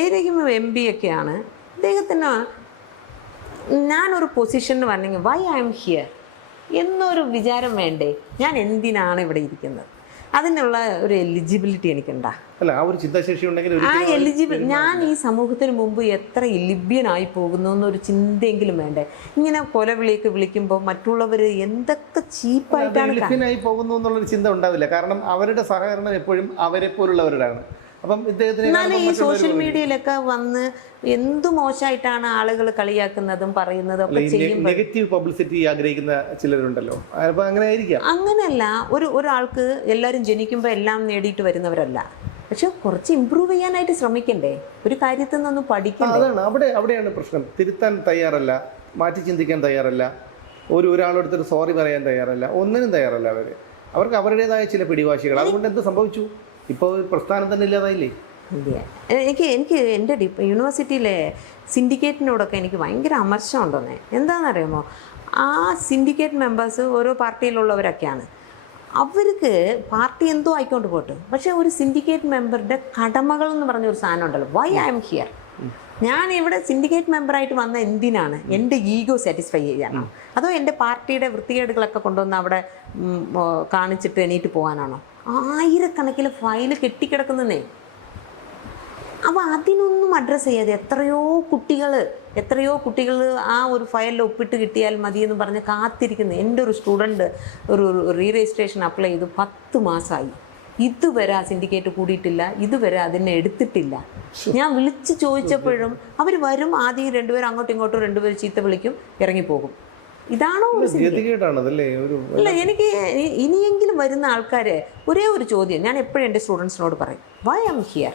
ഏതെങ്കിലും MB ഒക്കെയാണ് അദ്ദേഹത്തിന് ഞാനൊരു പൊസിഷനിൽ വന്നെങ്കിൽ വൈ ഐ എം ഹിയർ എന്നൊരു വിചാരം വേണ്ടേ? ഞാൻ എന്തിനാണ് ഇവിടെ ഇരിക്കുന്നത്? അതിനുള്ള ഒരു എലിജിബിലിറ്റി എനിക്കുണ്ടാ? അല്ല, ആ ഒരു ചിന്താശേഷി ഉണ്ടെങ്കിൽ ആ ഞാൻ ഈ സമൂഹത്തിന് മുമ്പ് എത്ര ഇലിബ്യനായി പോകുന്നു എന്നൊരു ചിന്തയെങ്കിലും വേണ്ടേ? ഇങ്ങനെ കൊലവിളിയൊക്കെ വിളിക്കുമ്പോൾ മറ്റുള്ളവർ എന്തൊക്കെ ചീപ്പായിട്ടാണ് പോകുന്നു എന്നുള്ളൊരു ചിന്ത ഉണ്ടാവില്ല. കാരണം അവരുടെ സഹകരണം എപ്പോഴും അവരെ പോലുള്ളവരുടെയാണ്. അപ്പം ഇദ്ദേഹത്തിന് ഈ സോഷ്യൽ മീഡിയയിലൊക്കെ വന്ന് എന്തു മോശമായിട്ടാണ് ആളുകൾ കളിയാക്കുന്നതും പറയുന്നതും ഒക്കെ ചെയ്യുമ്പോൾ നെഗറ്റീവ് പബ്ലിസിറ്റി ആഗ്രഹിക്കുന്ന ചിലരുണ്ടല്ലോ. അപ്പൊ അങ്ങനെ ആയിരിക്കാം. അങ്ങനെയല്ല, ഒരാൾക്ക് എല്ലാവരും ജനിക്കുമ്പോൾ എല്ലാം നേടിയിട്ട് വരുന്നവരല്ല. പക്ഷെ കുറച്ച് ഇമ്പ്രൂവ് ചെയ്യാനായിട്ട് ശ്രമിക്കണ്ടേ? ഒരു കാര്യത്തിൽ നിന്നൊന്ന് പഠിക്കണ്ടേ? അതാണ് അവിടെയാണ് പ്രശ്നം. തിരുത്താൻ തയ്യാറല്ല, മാറ്റി ചിന്തിക്കാൻ തയ്യാറല്ല, ഒരാളെടുത്തൊരു സോറി പറയാൻ തയ്യാറല്ല, ഒന്നിനും തയ്യാറല്ല. അവർക്ക് അവരുടേതായ ചില പിടിവാശികൾ. അതുകൊണ്ട് എന്ത് സംഭവിച്ചു? ഇപ്പോൾ പ്രസ്ഥാനം തന്നെ ഇല്ലാതായില്ലേ? എനിക്ക് എൻ്റെ യൂണിവേഴ്സിറ്റിയിലെ സിൻഡിക്കേറ്റിനോടൊക്കെ എനിക്ക് ഭയങ്കര അമർഷം ഉണ്ടെന്നേ. എന്താണെന്നറിയാമോ? ആ സിൻഡിക്കേറ്റ് മെമ്പേഴ്സ് ഓരോ പാർട്ടിയിലുള്ളവരൊക്കെയാണ്. അവർക്ക് പാർട്ടി എന്തോ ആയിക്കൊണ്ട് പോട്ടെ, പക്ഷേ ഒരു സിൻഡിക്കേറ്റ് മെമ്പറുടെ കടമകൾ എന്ന് പറഞ്ഞൊരു സാധനം ഉണ്ടല്ലോ. Why I am here? ഞാൻ ഇവിടെ സിൻഡിക്കേറ്റ് മെമ്പറായിട്ട് വന്ന എന്തിനാണ്? എൻ്റെ ഈഗോ സാറ്റിസ്ഫൈ ചെയ്യാനാണോ? അതോ എൻ്റെ പാർട്ടിയുടെ വൃത്തികേടുകളൊക്കെ കൊണ്ടുവന്ന് അവിടെ കാണിച്ചിട്ട് എണീറ്റ് പോകാനാണോ? ആയിരക്കണക്കിന് ഫയല് കെട്ടിക്കിടക്കുന്നേ. അപ്പോൾ അതിനൊന്നും അഡ്രസ്സ് ചെയ്യാതെ എത്രയോ കുട്ടികൾ ആ ഒരു ഫയലിൽ ഒപ്പിട്ട് കിട്ടിയാൽ മതിയെന്ന് പറഞ്ഞ് കാത്തിരിക്കുന്നു. എൻ്റെ ഒരു സ്റ്റുഡൻറ്റ് ഒരു റീ രജിസ്ട്രേഷൻ അപ്ലൈ ചെയ്തു, 10 മാസമായി. ഇതുവരെ ആ സിൻഡിക്കേറ്റ് കൂടിയിട്ടില്ല, ഇതുവരെ അതിനെ എടുത്തിട്ടില്ല. ഞാൻ വിളിച്ച് ചോദിച്ചപ്പോഴും അവർ വരും, ആദ്യം 2 പേരും അങ്ങോട്ടും ഇങ്ങോട്ടും 2 പേര് ചീത്ത വിളിക്കും, ഇറങ്ങിപ്പോകും. ഇതാണോ അല്ല? എനിക്ക് ഇനിയെങ്കിലും വരുന്ന ആൾക്കാരെ ഒരേ ഒരു ചോദ്യം ഞാൻ എപ്പോഴും എൻ്റെ സ്റ്റുഡൻസിനോട് പറയും, വൈ ഐ എം ഹിയർ?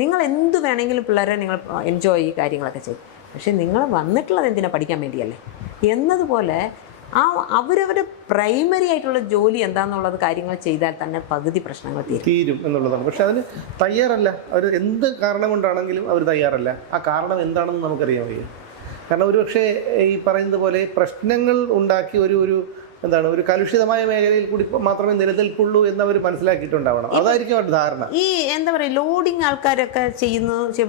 നിങ്ങൾ എന്ത് വേണമെങ്കിലും പിള്ളേരെ നിങ്ങൾ എൻജോയ് ഈ കാര്യങ്ങളൊക്കെ ചെയ്യും, പക്ഷെ നിങ്ങൾ വന്നിട്ടുള്ളത് എന്തിനാ? പഠിക്കാൻ വേണ്ടിയല്ലേ എന്നതുപോലെ അവരവരുടെ പ്രൈമറി ആയിട്ടുള്ള ജോലി എന്താണെന്നുള്ളത് കാര്യങ്ങൾ ചെയ്താൽ തന്നെ പകുതി പ്രശ്നങ്ങൾ തീരും എന്നുള്ളതാണ്. പക്ഷെ അതിന് തയ്യാറല്ല അവർ. എന്ത് കാരണം കൊണ്ടാണെങ്കിലും അവർ തയ്യാറല്ല. ആ കാരണം എന്താണെന്ന് നമുക്കറിയാൻ വയ്യ. കാരണം ഒരുപക്ഷെ ഈ പറയുന്നത് പോലെ പ്രശ്നങ്ങൾ ഉണ്ടാക്കി ഒരു കലുഷിതമായ മേഖലയിൽ കൂടി മാത്രമേ നിലനിൽപ്പുള്ളൂ എന്നവർ മനസ്സിലാക്കിയിട്ടുണ്ടാവണം. അതായിരിക്കും അവരുടെ ധാരണ. ഈ എന്താ പറയുക, ലോഡിങ് ആൾക്കാരൊക്കെ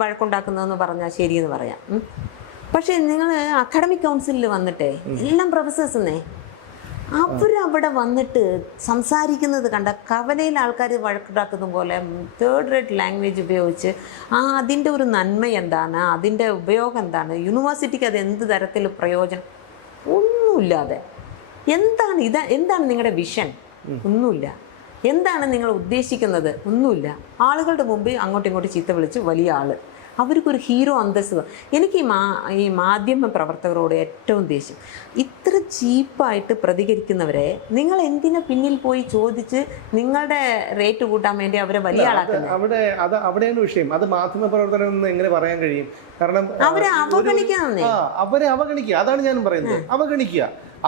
വഴക്കുണ്ടാക്കുന്നതെന്ന് പറഞ്ഞാൽ ശരിയെന്ന് പറയാം. പക്ഷേ നിങ്ങൾ അക്കാഡമിക് കൗൺസിലിൽ വന്നിട്ടേ എല്ലാം പ്രൊഫസേഴ്സെന്നേ, അവരവിടെ വന്നിട്ട് സംസാരിക്കുന്നത് കണ്ട കവലയിൽ ആൾക്കാർ വഴക്കുണ്ടാക്കുന്ന പോലെ 3rd rate ലാംഗ്വേജ് ഉപയോഗിച്ച് അതിൻ്റെ ഒരു നന്മ എന്താണ്, അതിൻ്റെ ഉപയോഗം എന്താണ്, യൂണിവേഴ്സിറ്റിക്ക് അത് എന്ത് തരത്തിൽ പ്രയോജനം, ഒന്നുമില്ലാതെ എന്താണ് നിങ്ങളുടെ വിഷൻ? ഒന്നുമില്ല. എന്താണ് നിങ്ങൾ ഉദ്ദേശിക്കുന്നത്? ഒന്നുമില്ല. ആളുകളുടെ മുമ്പിൽ അങ്ങോട്ടും ഇങ്ങോട്ടും ചീത്ത വിളിച്ച് വലിയ ആള്, അവർക്കൊരു ഹീറോ അന്തസ്സ്. എനിക്ക് ഈ മാധ്യമ പ്രവർത്തകരോട് ഏറ്റവും ദേഷ്യം, ഇത്ര ചീപ്പായിട്ട് പ്രതികരിക്കുന്നവരെ നിങ്ങൾ എന്തിനാ പിന്നിൽ പോയി ചോദിച്ച് നിങ്ങളുടെ റേറ്റ് കൂട്ടാൻ വേണ്ടി അവരെ വലിയ ആളാക്കുന്നത്? അവിടെയാണ് വിഷയം. അത് മാധ്യമ പ്രവർത്തനം എന്ന് എങ്ങനെ പറയാൻ കഴിയും? കാരണം അവരെ അവഗണിക്കാന്നേ. അവരെ അവഗണിക്കുക, അതാണ് ഞാൻ പറയുന്നത്.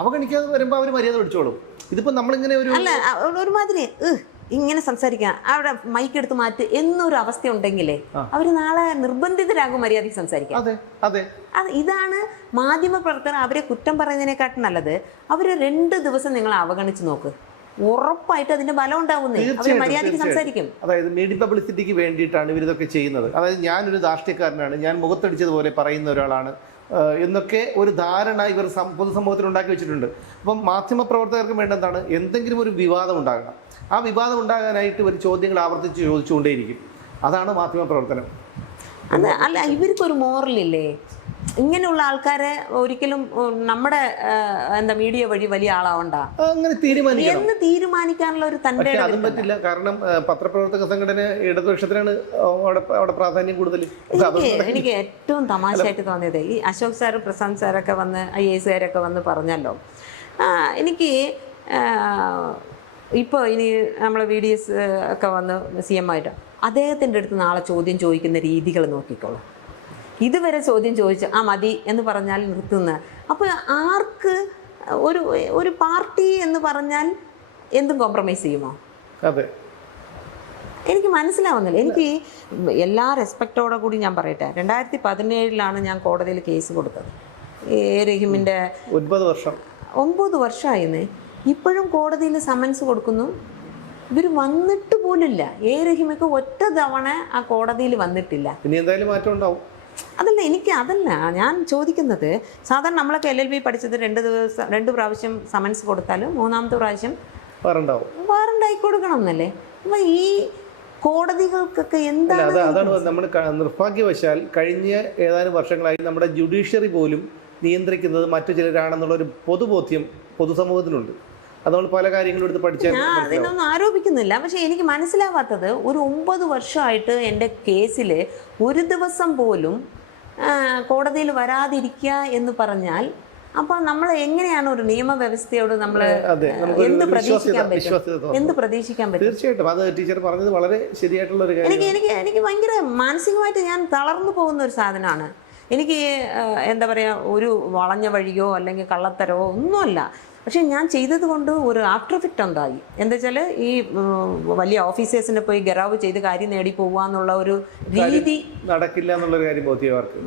അവഗണിക്കാതെ വരുമ്പോൾ അവർ മര്യാദ പിടിച്ചോളും. ഇതിപ്പോ നമ്മളിങ്ങനെ ഒരുമാതിരി ഇങ്ങനെ സംസാരിക്കാം, അവിടെ മൈക്ക് എടുത്ത് മാറ്റി എന്നൊരു അവസ്ഥ ഉണ്ടെങ്കിലേ അവർ നാളെ നിർബന്ധിതരാകും മര്യാദയ്ക്ക് സംസാരിക്കാം. ഇതാണ് മാധ്യമ പ്രവർത്തകർ. അവരെ കുറ്റം പറയുന്നതിനെക്കാട്ടും നല്ലത് അവരെ 2 ദിവസം നിങ്ങൾ അവഗണിച്ച് നോക്ക്, ഉറപ്പായിട്ട് അതിന്റെ ബലം ഉണ്ടാവുന്നേ. അവർ മര്യാദയ്ക്ക് സംസാരിക്കും. അതായത് മീഡിയ പബ്ലിസിറ്റിക്ക് വേണ്ടിയിട്ടാണ് ഇവരിതൊക്കെ ചെയ്യുന്നത്. അതായത് ഞാനൊരു ധാർഷ്ട്യക്കാരനാണ്, ഞാൻ മുഖത്തടിച്ചതുപോലെ പറയുന്ന ഒരാളാണ് എന്നൊക്കെ ഒരു ധാരണ ഇവർ പൊതുസമൂഹത്തിൽ ഉണ്ടാക്കി വെച്ചിട്ടുണ്ട്. അപ്പം മാധ്യമപ്രവർത്തകർക്ക് വേണ്ട എന്താണ്? എന്തെങ്കിലും ഒരു വിവാദം ഉണ്ടാകണം. ആ വിവാദം ഉണ്ടാകാനായിട്ട് ഒരു ചോദ്യങ്ങൾ ആവർത്തിച്ച് ചോദിച്ചുകൊണ്ടേയിരിക്കും. അതാണ് മാധ്യമപ്രവർത്തനം. അല്ല, ഇവർക്കൊരു മോറലില്ലേ? ഇങ്ങനെയുള്ള ആൾക്കാരെ ഒരിക്കലും നമ്മുടെ മീഡിയ വഴി വലിയ ആളാവണ്ട അങ്ങനെ തീരുമാനിക്കാനുള്ള ഒരു തന്റെ അതും പറ്റില്ല. കാരണം പത്രപ്രവർത്തക സംഘടന ഇടതുപക്ഷത്തിനാണ് അവിടെ പ്രാധാന്യം കൂടുതൽ. എനിക്ക് ഏറ്റവും തമാശയായിട്ട് തോന്നിയത് ഈ അശോക് സാറ്, പ്രശാന്ത് സാറൊക്കെ വന്ന് IAS കാരൊക്കെ വന്ന് പറഞ്ഞല്ലോ. എനിക്ക് ഇപ്പോൾ ഇനി നമ്മളെ VDS ഒക്കെ വന്ന് CM ആയിട്ട് അദ്ദേഹത്തിൻ്റെ അടുത്ത് നാളെ ചോദ്യം ചോദിക്കുന്ന രീതികൾ നോക്കിക്കോളൂ. ഇതുവരെ ചോദ്യം ചോദിച്ച് മതി എന്ന് പറഞ്ഞാൽ നിർത്തുന്ന. അപ്പോൾ ആർക്ക് ഒരു പാർട്ടി എന്ന് പറഞ്ഞാൽ എന്തും കോംപ്രമൈസ് ചെയ്യുമോ? അതെ, എനിക്ക് മനസ്സിലാവുന്നില്ല. എനിക്ക് എല്ലാ റെസ്പെക്റ്റോടെ കൂടി ഞാൻ പറയട്ടെ, 2017 ഞാൻ കോടതിയിൽ കേസ് കൊടുത്തത്. റഹീമിൻ്റെ 9 വർഷമായിരുന്നേ. ഇപ്പോഴും കോടതിയിൽ സമൻസ് കൊടുക്കുന്നു. ഇവർ വന്നിട്ട് പോലില്ല. റഹീമൊക്കെ ഒറ്റ തവണ ആ കോടതിയിൽ വന്നിട്ടില്ല. ഇനി എന്തായാലും മാറ്റം ഉണ്ടാവും. അതല്ല അതല്ല ഞാൻ ചോദിക്കുന്നത്. സാധാരണ നമ്മളൊക്കെ LLB പഠിച്ചത് 2 പ്രാവശ്യം സമൻസ് കൊടുത്താൽ 3ാമത്തെ പ്രാവശ്യം വാറണ്ടായി കൊടുക്കണം എന്നല്ലേ. അപ്പം ഈ കോടതികൾക്കൊക്കെ എന്താണ്? അതാണ് നമ്മൾ നിർഭാഗ്യവശാൽ കഴിഞ്ഞ ഏതാനും വർഷങ്ങളായി നമ്മുടെ ജുഡീഷ്യറി പോലും നിയന്ത്രിക്കുന്നത് മറ്റു ചിലരാണെന്നുള്ള ഒരു പൊതുബോധ്യം പൊതുസമൂഹത്തിനുണ്ട്. അതുകൊണ്ട് പല കാര്യങ്ങളും എടുത്ത് പഠിച്ചാൽ ഞാൻ അതിനൊന്നും ആരോപിക്കുന്നില്ല. പക്ഷെ എനിക്ക് മനസ്സിലാവാത്തത്, ഒരു 9 വർഷമായിട്ട് എൻ്റെ കേസിൽ ഒരു ദിവസം പോലും കോടതിയിൽ വരാതിരിക്കുക എന്ന് പറഞ്ഞാൽ അപ്പോൾ നമ്മൾ എങ്ങനെയാണ് ഒരു നിയമവ്യവസ്ഥയോട് നമ്മൾ എന്ത് പ്രതീക്ഷിക്കാൻ പറ്റും? തീർച്ചയായിട്ടും അത് ടീച്ചർ പറഞ്ഞത് വളരെ ശരിയായിട്ടുള്ള ഒരു കാര്യം. എനിക്ക് ഭയങ്കര മാനസികമായിട്ട് ഞാൻ തളർന്നു പോകുന്ന ഒരു സാധനമാണ്. എനിക്ക് എന്താ പറയുക, ഒരു വളഞ്ഞ വഴിയോ അല്ലെങ്കിൽ കള്ളത്തരവോ ഒന്നുമല്ല. പക്ഷേ ഞാൻ ചെയ്തത് കൊണ്ട് ഒരു ആഫ്റ്റർ എഫക്റ്റ് ഉണ്ടായി. എന്താ വെച്ചാൽ ഈ വലിയ ഓഫീസേഴ്സിനെ പോയി ഗറാവ് ചെയ്ത് കാര്യം നേടി പോവുക എന്നുള്ള ഒരു രീതി നടക്കില്ല എന്നുള്ളൊരു കാര്യം ബോധ്യമാർക്ക്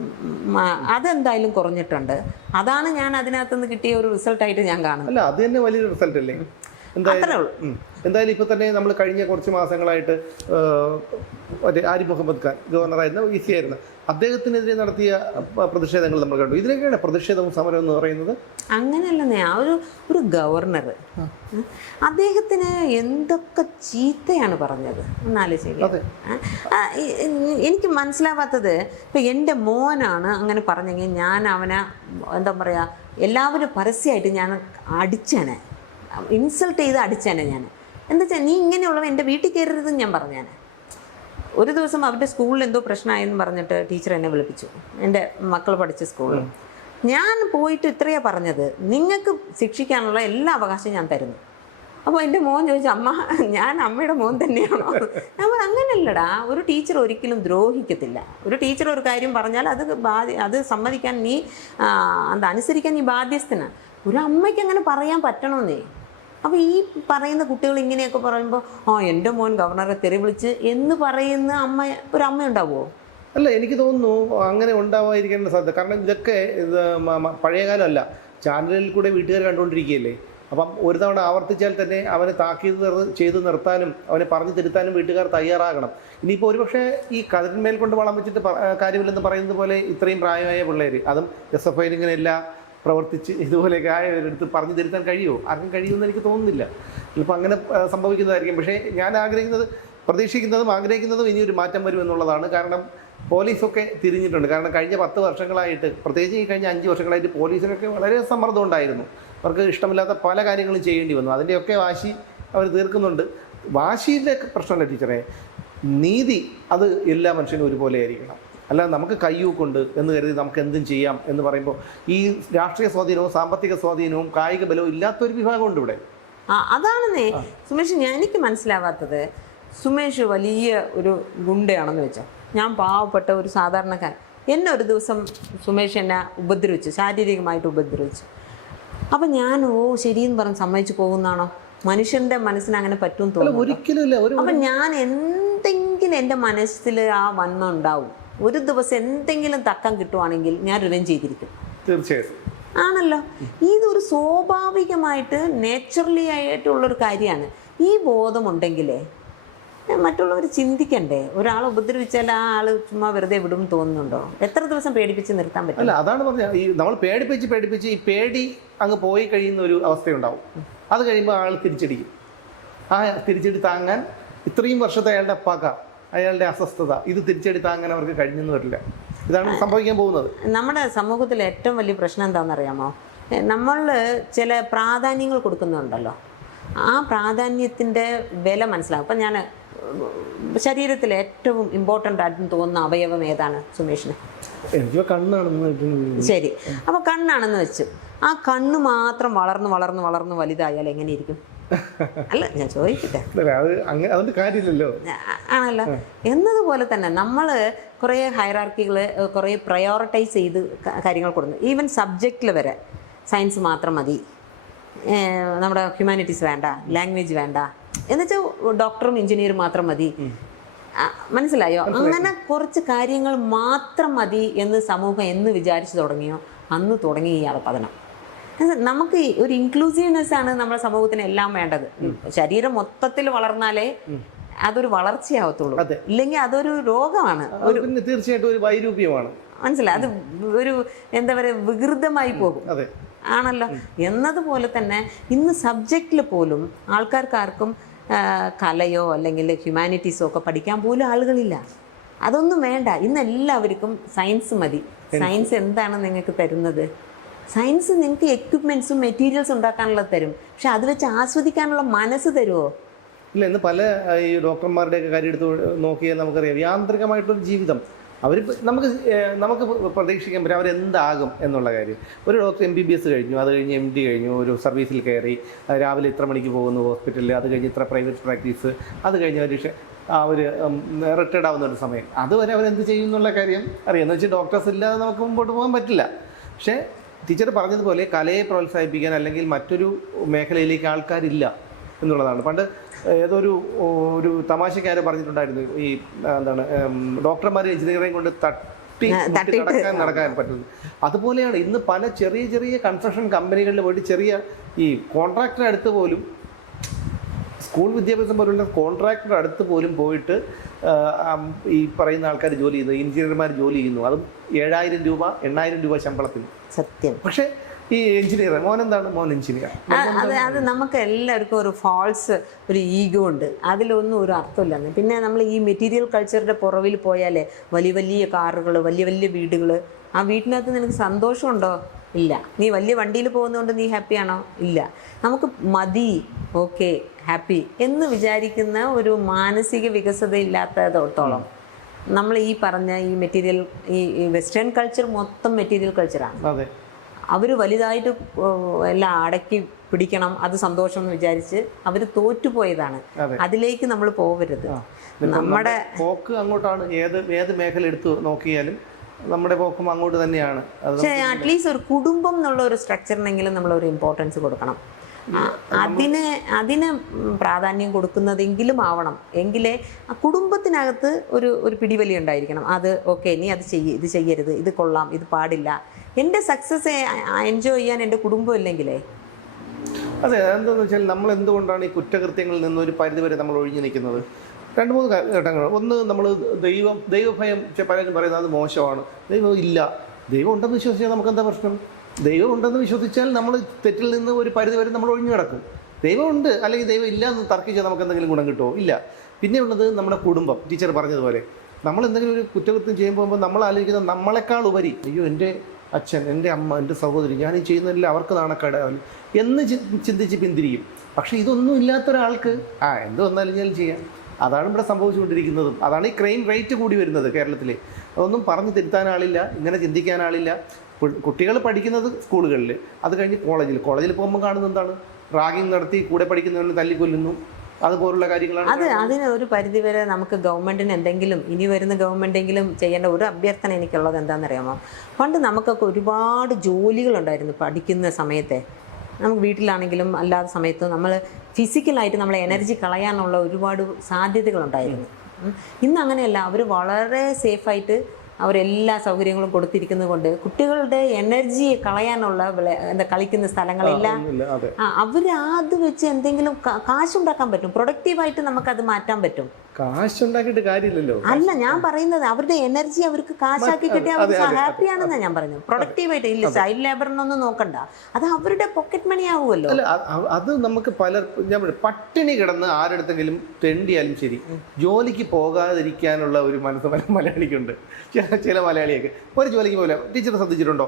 അതെന്തായാലും കുറഞ്ഞിട്ടുണ്ട്. അതാണ് ഞാൻ അതിനകത്തുനിന്ന് കിട്ടിയ ഒരു റിസൾട്ടായിട്ട് ഞാൻ കാണുന്നത്. അല്ല, അത് തന്നെ വലിയൊരു റിസൾട്ട് അല്ലേ. എന്തായാലും ഇപ്പോൾ തന്നെ നമ്മൾ കഴിഞ്ഞ കുറച്ച് മാസങ്ങളായിട്ട് മറ്റേ ആരിഫ് മുഹമ്മദ് ഖാൻ ഗവർണറായിരുന്ന EC ആയിരുന്നു, അദ്ദേഹത്തിനെതിരെ നടത്തിയ പ്രതിഷേധങ്ങൾ നമ്മൾ കണ്ടു. ഇതിനൊക്കെയാണ് പ്രതിഷേധവും സമരം എന്ന് പറയുന്നത്. അങ്ങനെയല്ലെന്നേ, ഒരു ഗവർണർ അദ്ദേഹത്തിന് എന്തൊക്കെ ചീത്തയാണ് പറഞ്ഞത് എന്നാലോചിക്കുക. എനിക്ക് മനസ്സിലാവാത്തത്, ഇപ്പം എൻ്റെ മോനാണ് അങ്ങനെ പറഞ്ഞെങ്കിൽ ഞാൻ അവനെ എന്താ പറയുക, എല്ലാവരും പരസ്യമായിട്ട് ഞാൻ അടിച്ചേനെ, ഇൻസൾട്ട് ചെയ്ത് അടിച്ചേനെ ഞാൻ. എന്താ വെച്ചാൽ നീ ഇങ്ങനെയുള്ളവ എൻ്റെ വീട്ടിൽ കയറരുതെന്ന് ഞാൻ പറഞ്ഞേനെ. ഒരു ദിവസം അവരുടെ സ്കൂളിൽ എന്തോ പ്രശ്നമായെന്ന് പറഞ്ഞിട്ട് ടീച്ചർ എന്നെ വിളിപ്പിച്ചു, എൻ്റെ മക്കൾ പഠിച്ച സ്കൂളിൽ. ഞാൻ പോയിട്ട് ഇത്രയാണ് പറഞ്ഞത്, നിങ്ങൾക്ക് ശിക്ഷിക്കാനുള്ള എല്ലാ അവകാശവും ഞാൻ തരുന്നു. അപ്പോൾ എൻ്റെ മോൻ ചോദിച്ചു, അമ്മ ഞാൻ അമ്മയുടെ മോൻ തന്നെയാണോ? നമ്മൾ അങ്ങനെയല്ലടാ, ഒരു ടീച്ചർ ഒരിക്കലും ദ്രോഹിക്കത്തില്ല. ഒരു ടീച്ചർ ഒരു കാര്യം പറഞ്ഞാൽ അത് സമ്മതിക്കാൻ നീ അനുസരിക്കാൻ നീ ബാധ്യസ്ഥനാണ്. ഒരു അമ്മയ്ക്ക് അങ്ങനെ പറയാൻ പറ്റണമെന്നേ. അപ്പോൾ ഈ പറയുന്ന കുട്ടികൾ ഇങ്ങനെയൊക്കെ പറയുമ്പോൾ എൻ്റെ മോൻ ഗവർണറെ തെറി വിളിച്ച് എന്ന് പറയുന്ന ഒരു അമ്മ ഉണ്ടാവുമോ? അല്ല, എനിക്ക് തോന്നുന്നു അങ്ങനെ ഉണ്ടാവാതിരിക്കേണ്ട സാധ്യത. കാരണം ഇതൊക്കെ പഴയകാലമല്ല, ചാനലിൽ കൂടെ വീട്ടുകാർ കണ്ടുകൊണ്ടിരിക്കുകയല്ലേ. അപ്പം ഒരു തവണ ആവർത്തിച്ചാൽ തന്നെ അവനെ താക്കീത് ചെയ്ത് നിർത്താനും അവനെ പറഞ്ഞു തിരുത്താനും വീട്ടുകാർ തയ്യാറാകണം. ഇനിയിപ്പോൾ ഒരുപക്ഷെ ഈ കതിന്മേൽ കൊണ്ട് വളം വെച്ചിട്ട് കാര്യമില്ലെന്ന് പറയുന്നത് പോലെ ഇത്രയും പ്രായമായ പിള്ളേർ, അതും SFI ഇങ്ങനെയല്ല പ്രവർത്തിച്ച് ഇതുപോലെയൊക്കെ ആയവരെടുത്ത് പറഞ്ഞു തിരുത്താൻ കഴിയുമോ? ആർക്കും കഴിയുമെന്ന് എനിക്ക് തോന്നുന്നില്ല. ചിലപ്പോൾ അങ്ങനെ സംഭവിക്കുന്നതായിരിക്കും. പക്ഷേ ഞാൻ പ്രതീക്ഷിക്കുന്നതും ആഗ്രഹിക്കുന്നതും ഇനിയൊരു മാറ്റം വരുമെന്നുള്ളതാണ്. കാരണം പോലീസൊക്കെ തിരിഞ്ഞിട്ടുണ്ട്. കാരണം കഴിഞ്ഞ 10 വർഷങ്ങളായിട്ട്, പ്രത്യേകിച്ച് ഈ കഴിഞ്ഞ 5 വർഷങ്ങളായിട്ട് പോലീസിനൊക്കെ വളരെ സമ്മർദ്ദം ഉണ്ടായിരുന്നു. അവർക്ക് ഇഷ്ടമില്ലാത്ത പല കാര്യങ്ങളും ചെയ്യേണ്ടി വന്നു. അതിൻ്റെയൊക്കെ വാശി അവർ തീർക്കുന്നുണ്ട്. വാശിയുടെ പ്രശ്നമല്ല ടീച്ചറെ, നീതി അത് എല്ലാ മനുഷ്യനും ഒരുപോലെ ആയിരിക്കണം. അല്ലാതെ നമുക്ക് കയ്യൂക്കുണ്ട് എന്ന് കരുതി നമുക്ക് എന്തും ചെയ്യാം എന്ന് പറയുമ്പോൾ ഈ രാഷ്ട്രീയ സ്വാധീനവും സാമ്പത്തിക സ്വാധീനവും കായിക ബലവും ഇല്ലാത്തൊരു വിഭാഗമുണ്ട് ഇവിടെ. അതാണെന്നേ സുമേഷ്, എനിക്ക് മനസ്സിലാവാത്തത്. സുമേഷ് വലിയ ഒരു ഗുണ്ടയാണെന്ന് വെച്ചോ, ഞാൻ പാവപ്പെട്ട ഒരു സാധാരണക്കാരൻ. എന്നെ ഒരു ദിവസം സുമേഷ് എന്നെ ഉപദ്രവിച്ചു, ശാരീരികമായിട്ട് ഉപദ്രവിച്ചു. അപ്പം ഞാൻ ശരിയെന്ന് പറഞ്ഞ് സമ്മതിച്ചു പോകുന്നതാണോ? മനുഷ്യൻ്റെ മനസ്സിന് അങ്ങനെ പറ്റുമെന്ന് തോന്നുന്നു ഒരിക്കലും. അപ്പം ഞാൻ എന്തെങ്കിലും എൻ്റെ മനസ്സിൽ ആ വന്മ ഉണ്ടാവും. ഒരു ദിവസം എന്തെങ്കിലും തക്കം കിട്ടുവാണെങ്കിൽ ഞാൻ റിവെഞ്ച് ചെയ്തിരിക്കും. തീർച്ചയായിട്ടും ആണല്ലോ. ഇതൊരു സ്വാഭാവികമായിട്ട് നേച്ചുറലി ആയിട്ടുള്ളൊരു കാര്യമാണ്. ഈ ബോധമുണ്ടെങ്കിലേ മറ്റുള്ളവർ ചിന്തിക്കണ്ടേ. ഒരാളെ ഉപദ്രവിച്ചാൽ ആ ആള് ചുമ്മാ വെറുതെ വിടും തോന്നുന്നുണ്ടോ? എത്ര ദിവസം പേടിപ്പിച്ച് നിർത്താൻ പറ്റും? അല്ല, അതാണ് പറഞ്ഞത്. ഈ നമ്മൾ പേടിപ്പിച്ച് ഈ പേടി അങ്ങ് പോയി കഴിയുന്ന ഒരു അവസ്ഥയുണ്ടാവും. അത് കഴിയുമ്പോൾ ആൾ തിരിച്ചടിക്കും. ആ തിരിച്ചടി താങ്ങാൻ ഇത്രയും വർഷത്തെ അയാളുടെ പക, അയാളുടെ അസ്വസ്ഥത, ഇത് തിരിച്ചടി താങ്ങാൻ അവർക്ക് കഴിഞ്ഞെന്ന് വരില്ല. ഇതാണ് സംഭവിക്കാൻ പോകുന്നത്. നമ്മുടെ സമൂഹത്തിലെ ഏറ്റവും വലിയ പ്രശ്നം എന്താണെന്നറിയാമോ? നമ്മൾ ചില പ്രാധാന്യങ്ങൾ കൊടുക്കുന്നുണ്ടല്ലോ, ആ പ്രാധാന്യത്തിൻ്റെ വില മനസ്സിലാവും. അപ്പം ഞാൻ ശരീരത്തിൽ ഏറ്റവും ഇമ്പോർട്ടൻ്റ് ആയിട്ട് തോന്നുന്ന അവയവം ഏതാണ് സുമേഷിന്? എനിക്ക് കണ്ണാണെന്ന്. ശരി, അപ്പോൾ കണ്ണാണെന്ന് വെച്ചു. ആ കണ്ണ് മാത്രം വളർന്ന് വലുതായാൽ എങ്ങനെയിരിക്കും? അല്ല, ഞാൻ ചോദിക്കട്ടെ. അതുകൊണ്ട് കാര്യമില്ലല്ലോ. ആണല്ലോ. എന്നതുപോലെ തന്നെ നമ്മൾ കുറേ ഹൈറാർക്കികൾ, കുറേ പ്രയോറിറ്റൈസ് ചെയ്ത് കാര്യങ്ങൾ കൊടുക്കുന്നു. ഈവൻ സബ്ജക്റ്റിൽ വരെ സയൻസ് മാത്രം മതി, നമ്മുടെ ഹ്യൂമാനിറ്റീസ് വേണ്ട, ലാംഗ്വേജ് വേണ്ട, എന്നുവെച്ചാൽ ഡോക്ടറും എഞ്ചിനീയറും മാത്രം മതി. മനസ്സിലായോ? അങ്ങനെ കുറച്ച് കാര്യങ്ങൾ മാത്രം മതി എന്ന് സമൂഹം എന്ന് വിചാരിച്ചു തുടങ്ങിയോ അന്ന് തുടങ്ങി ഈ അധപതനം. നമുക്ക് ഒരു ഇൻക്ലൂസീവ്നെസ് ആണ് നമ്മുടെ സമൂഹത്തിന് എല്ലാം വേണ്ടത്. ശരീരം മൊത്തത്തിൽ വളർന്നാലേ അതൊരു വളർച്ചയാവത്തുള്ളൂ, ഇല്ലെങ്കിൽ അതൊരു രോഗമാണ്. തീർച്ചയായിട്ടും ഒരു വൈരൂപ്യമാണ്. മനസ്സിലായി, അത് ഒരു എന്താ പറയുക വികൃതമായി പോകും. അതെ, ആണല്ലോ. എന്നതുപോലെ തന്നെ ഇന്ന് സബ്ജക്റ്റിൽ പോലും ആൾക്കാർക്കാർക്കും കലയോ അല്ലെങ്കിൽ ഹ്യൂമാനിറ്റീസോ ഒക്കെ പഠിക്കാൻ പോലും ആളുകളില്ല. അതൊന്നും വേണ്ട. ഇന്ന് എല്ലാവർക്കും സയൻസ് മതി. സയൻസ് എന്താണ് നിങ്ങൾക്ക് തരുന്നത്? സയൻസ് നിങ്ങൾക്ക് എക്യുപ്മെൻറ്റ്സും മെറ്റീരിയൽസും ഉണ്ടാക്കാനുള്ളത് തരും, പക്ഷെ അത് വെച്ച് ആസ്വദിക്കാനുള്ള മനസ്സ് തരുമോ? ഇല്ല. ഇന്ന് പല ഈ ഡോക്ടർമാരുടെയൊക്കെ കാര്യം എടുത്ത് നോക്കിയാൽ നമുക്കറിയാം, യാന്ത്രികമായിട്ടൊരു ജീവിതം അവർ നമുക്ക് പ്രതീക്ഷിക്കാൻ പറ്റും അവരെന്താകും എന്നുള്ള കാര്യം. ഒരു ഡോക്ടർ MBBS കഴിഞ്ഞു, അത് കഴിഞ്ഞ് MD കഴിഞ്ഞു, ഒരു സർവീസിൽ കയറി, രാവിലെ ഇത്ര മണിക്ക് പോകുന്നു ഹോസ്പിറ്റലിൽ, അത് കഴിഞ്ഞ് ഇത്ര പ്രൈവറ്റ് പ്രാക്ടീസ്, അത് കഴിഞ്ഞ് അവർ റിട്ടയർഡ് ആവുന്ന ഒരു സമയം, അതുവരെ അവരെന്ത് ചെയ്യും എന്നുള്ള കാര്യം അറിയാം. എന്ന് വെച്ചാൽ ഡോക്ടേഴ്സ് ഇല്ലാതെ നമുക്ക് മുമ്പോട്ട് പോകാൻ പറ്റില്ല. പക്ഷേ ടീച്ചർ പറഞ്ഞതുപോലെ കലയെ പ്രോത്സാഹിപ്പിക്കാൻ അല്ലെങ്കിൽ മറ്റൊരു മേഖലയിലേക്ക് ആൾക്കാരില്ല എന്നുള്ളതാണ്. പണ്ട് ഏതൊരു തമാശക്കാര് പറഞ്ഞിട്ടുണ്ടായിരുന്നു, ഈ എന്താണ് ഡോക്ടർമാർ എഞ്ചിനീയറിംഗ് കൊണ്ട് നടക്കാൻ പറ്റുന്നത്. അതുപോലെയാണ് ഇന്ന് പല ചെറിയ ചെറിയ കൺസ്ട്രക്ഷൻ കമ്പനികളിൽ പോയിട്ട് ചെറിയ ഈ കോൺട്രാക്ടർ അടുത്ത് പോലും, സ്കൂൾ വിദ്യാഭ്യാസം പോലുള്ള കോൺട്രാക്ടർ അടുത്ത് പോലും പോയിട്ട് ഈ പറയുന്ന ആൾക്കാർ ജോലി ചെയ്യുന്നു, എഞ്ചിനീയർമാർ ജോലി ചെയ്യുന്നു. അതും 7,000 രൂപ 8,000 രൂപ ശമ്പളത്തിന്. സത്യം. പക്ഷേ ഈ എഞ്ചിനീയർ മോൻ എഞ്ചിനീയർ. അത് നമുക്ക് എല്ലാവർക്കും ഒരു ഫാൾസ് ഒരു ഈഗോ ഉണ്ട്, അതിലൊന്നും ഒരു അർത്ഥമില്ലെന്ന്. പിന്നെ നമ്മൾ ഈ മെറ്റീരിയൽ കൾച്ചറിൻ്റെ പുറവിൽ പോയാലേ വലിയ വലിയ കാറുകൾ, വലിയ വലിയ വീടുകൾ, ആ വീട്ടിനകത്ത് നിനക്ക് സന്തോഷമുണ്ടോ? ഇല്ല. നീ വലിയ വണ്ടിയിൽ പോകുന്നതുകൊണ്ട് നീ ഹാപ്പിയാണോ? ഇല്ല. നമുക്ക് മതി, ഓക്കെ, ഹാപ്പി എന്ന് വിചാരിക്കുന്ന ഒരു മാനസിക വികസത ഇല്ലാത്തതോടത്തോളം നമ്മൾ ഈ പറഞ്ഞ ഈ മെറ്റീരിയൽ, ഈ വെസ്റ്റേൺ കൾച്ചർ മൊത്തം മെറ്റീരിയൽ കൾച്ചറാണ്. അതെ. അവർ വലുതായിട്ട് എല്ലാം അടക്കി പിടിക്കണം, അത് സന്തോഷം എന്ന് വിചാരിച്ച് അവർ തോറ്റുപോയതാണ്. അതിലേക്ക് നമ്മൾ പോകരുത്. നമ്മുടെ പോക്ക് അങ്ങോട്ടാണ്. ഏത് മേഖല എടുത്ത് നോക്കിയാലും നമ്മുടെ പോക്കും അങ്ങോട്ട് തന്നെയാണ്. പക്ഷേ അറ്റ്ലീസ്റ്റ് ഒരു കുടുംബം എന്നുള്ള ഒരു സ്ട്രക്ചറിനെങ്കിലും നമ്മളൊരു ഇമ്പോർട്ടൻസ് കൊടുക്കണം. അതിന് പ്രാധാന്യം കൊടുക്കുന്നതെങ്കിലും ആവണം. എങ്കിലേ ആ കുടുംബത്തിനകത്ത് ഒരു പിടിവലി ഉണ്ടായിരിക്കണം. അത് ഓക്കെ, നീ അത് ഇത് ചെയ്യരുത്, ഇത് കൊള്ളാം, ഇത് പാടില്ല. എൻ്റെ സക്സസ് എൻജോയ് ചെയ്യാൻ എൻ്റെ കുടുംബം ഇല്ലെങ്കിലേ. അതെ. എന്താണെന്ന് വെച്ചാൽ നമ്മൾ എന്തുകൊണ്ടാണ് ഈ കുറ്റകൃത്യങ്ങളിൽ നിന്ന് ഒരു പരിധിവരെ നമ്മൾ ഒഴിഞ്ഞു നിൽക്കുന്നത്? 2-3 ഘട്ടങ്ങൾ. ഒന്ന്, നമ്മൾ ദൈവഭയം. പലരും പറയുന്നത് അത് മോശമാണ്. ദൈവം ഇല്ല. ദൈവം ഉണ്ടെന്ന് വിശ്വസിച്ചാൽ നമുക്കെന്താ പ്രശ്നം? ദൈവം ഉണ്ടെന്ന് വിശ്വസിച്ചാൽ നമ്മൾ തെറ്റിൽ നിന്ന് ഒരു പരിധിവരെ നമ്മൾ ഒഴിഞ്ഞു കിടക്കും. ദൈവം ഉണ്ട് അല്ലെങ്കിൽ ദൈവം ഇല്ല എന്ന് തർക്കിച്ചാൽ നമുക്ക് എന്തെങ്കിലും ഗുണം കിട്ടുമോ? ഇല്ല. പിന്നെ ഉള്ളത് നമ്മുടെ കുടുംബം. ടീച്ചർ പറഞ്ഞതുപോലെ നമ്മൾ എന്തെങ്കിലും ഒരു കുറ്റകൃത്യം ചെയ്യുമ്പോൾ നമ്മൾ ആലോചിക്കുന്നത് നമ്മളെക്കാൾ ഉപരി, അയ്യോ എൻ്റെ അച്ഛൻ, എൻ്റെ അമ്മ, എൻ്റെ സഹോദരി, ഞാൻ ഈ ചെയ്യുന്നതില്ല അവർക്ക് നാണക്കേടാവില്ല എന്ന് ചിന്തിച്ച് പിന്തിരിയും. പക്ഷേ ഇതൊന്നും ഇല്ലാത്ത ഒരാൾക്ക് എന്ത് വന്നാലും ഞാൻ ചെയ്യാം. അതാണ് ഇവിടെ സംഭവിച്ചുകൊണ്ടിരിക്കുന്നതും. അതാണ് ഈ ക്രൈം റേറ്റ് കൂടി വരുന്നത് കേരളത്തിൽ. അതൊന്നും പറഞ്ഞു തിരുത്താൻ ആളില്ല, ഇങ്ങനെ ചിന്തിക്കാൻ ആളില്ല. കുട്ടികൾ പഠിക്കുന്നത് സ്കൂളുകളിൽ, അത് കഴിഞ്ഞ് കോളേജിൽ പോകുമ്പോൾ കാണുന്നത് എന്താണ്? റാഗിങ് നടത്തി കൂടെ പഠിക്കുന്നവരെ തല്ലിക്കൊല്ലുന്നു, അതുപോലുള്ള കാര്യങ്ങളാണ്. അതിന് ഒരു പരിധിവരെ നമുക്ക് ഗവൺമെൻറ്റിന് എന്തെങ്കിലും, ഇനി വരുന്ന ഗവൺമെൻറ്റെങ്കിലും ചെയ്യേണ്ട ഒരു അഭ്യർത്ഥന എനിക്കുള്ളത് എന്താണെന്നറിയാമോ? പണ്ട് നമുക്കൊക്കെ ഒരുപാട് ജോലികളുണ്ടായിരുന്നു പഠിക്കുന്ന സമയത്തെ. നമുക്ക് വീട്ടിലാണെങ്കിലും അല്ലാത്ത സമയത്തും നമ്മൾ ഫിസിക്കലായിട്ട് നമ്മളെ എനർജി കളയാനുള്ള ഒരുപാട് സാധ്യതകളുണ്ടായിരുന്നു. ഇന്ന് അങ്ങനെയല്ല. അവർ വളരെ സേഫായിട്ട് അവരെല്ലാ സൗകര്യങ്ങളും കൊടുത്തിരിക്കുന്നത് കൊണ്ട് കുട്ടികളുടെ എനർജി കളയാനുള്ള കളിക്കുന്ന സ്ഥലങ്ങളെല്ലാം അവർ അത് വെച്ച് എന്തെങ്കിലും കാശുണ്ടാക്കാൻ പറ്റും. പ്രൊഡക്റ്റീവായിട്ട് നമുക്കത് മാറ്റാൻ പറ്റും. കാശുണ്ടാക്കിയിട്ട് കാര്യമില്ലല്ലോ. അല്ല, ഞാൻ പറയുന്നത് അവരുടെ എനർജി അവർക്ക് കാശാക്കി കിട്ടിയാൽ അവർ ഹാപ്പിയാണെന്നാണ് ഞാൻ പറയുന്നത്. പ്രൊഡക്റ്റീവായിട്ട് ഇല്ല, ചൈൽഡ് ലേബറിനൊന്നും നോക്കണ്ട, അത് അവരുടെ പോക്കറ്റ് മണി ആവുമല്ലോ. അല്ല, അത് നമുക്ക് ഞാൻ പട്ടിണി കിടന്ന് ആരെടുത്തെങ്കിലും തെണ്ടിയാലും ശരി, ജോലിക്ക് പോകാതിരിക്കാനുള്ള ഒരു മനസ്സ് മലയാളിക്കുണ്ട്. ചില മലയാളിയൊക്കെ ഒരു ജോലിക്ക് പോലെ. ടീച്ചർ ശ്രദ്ധിച്ചിട്ടുണ്ടോ?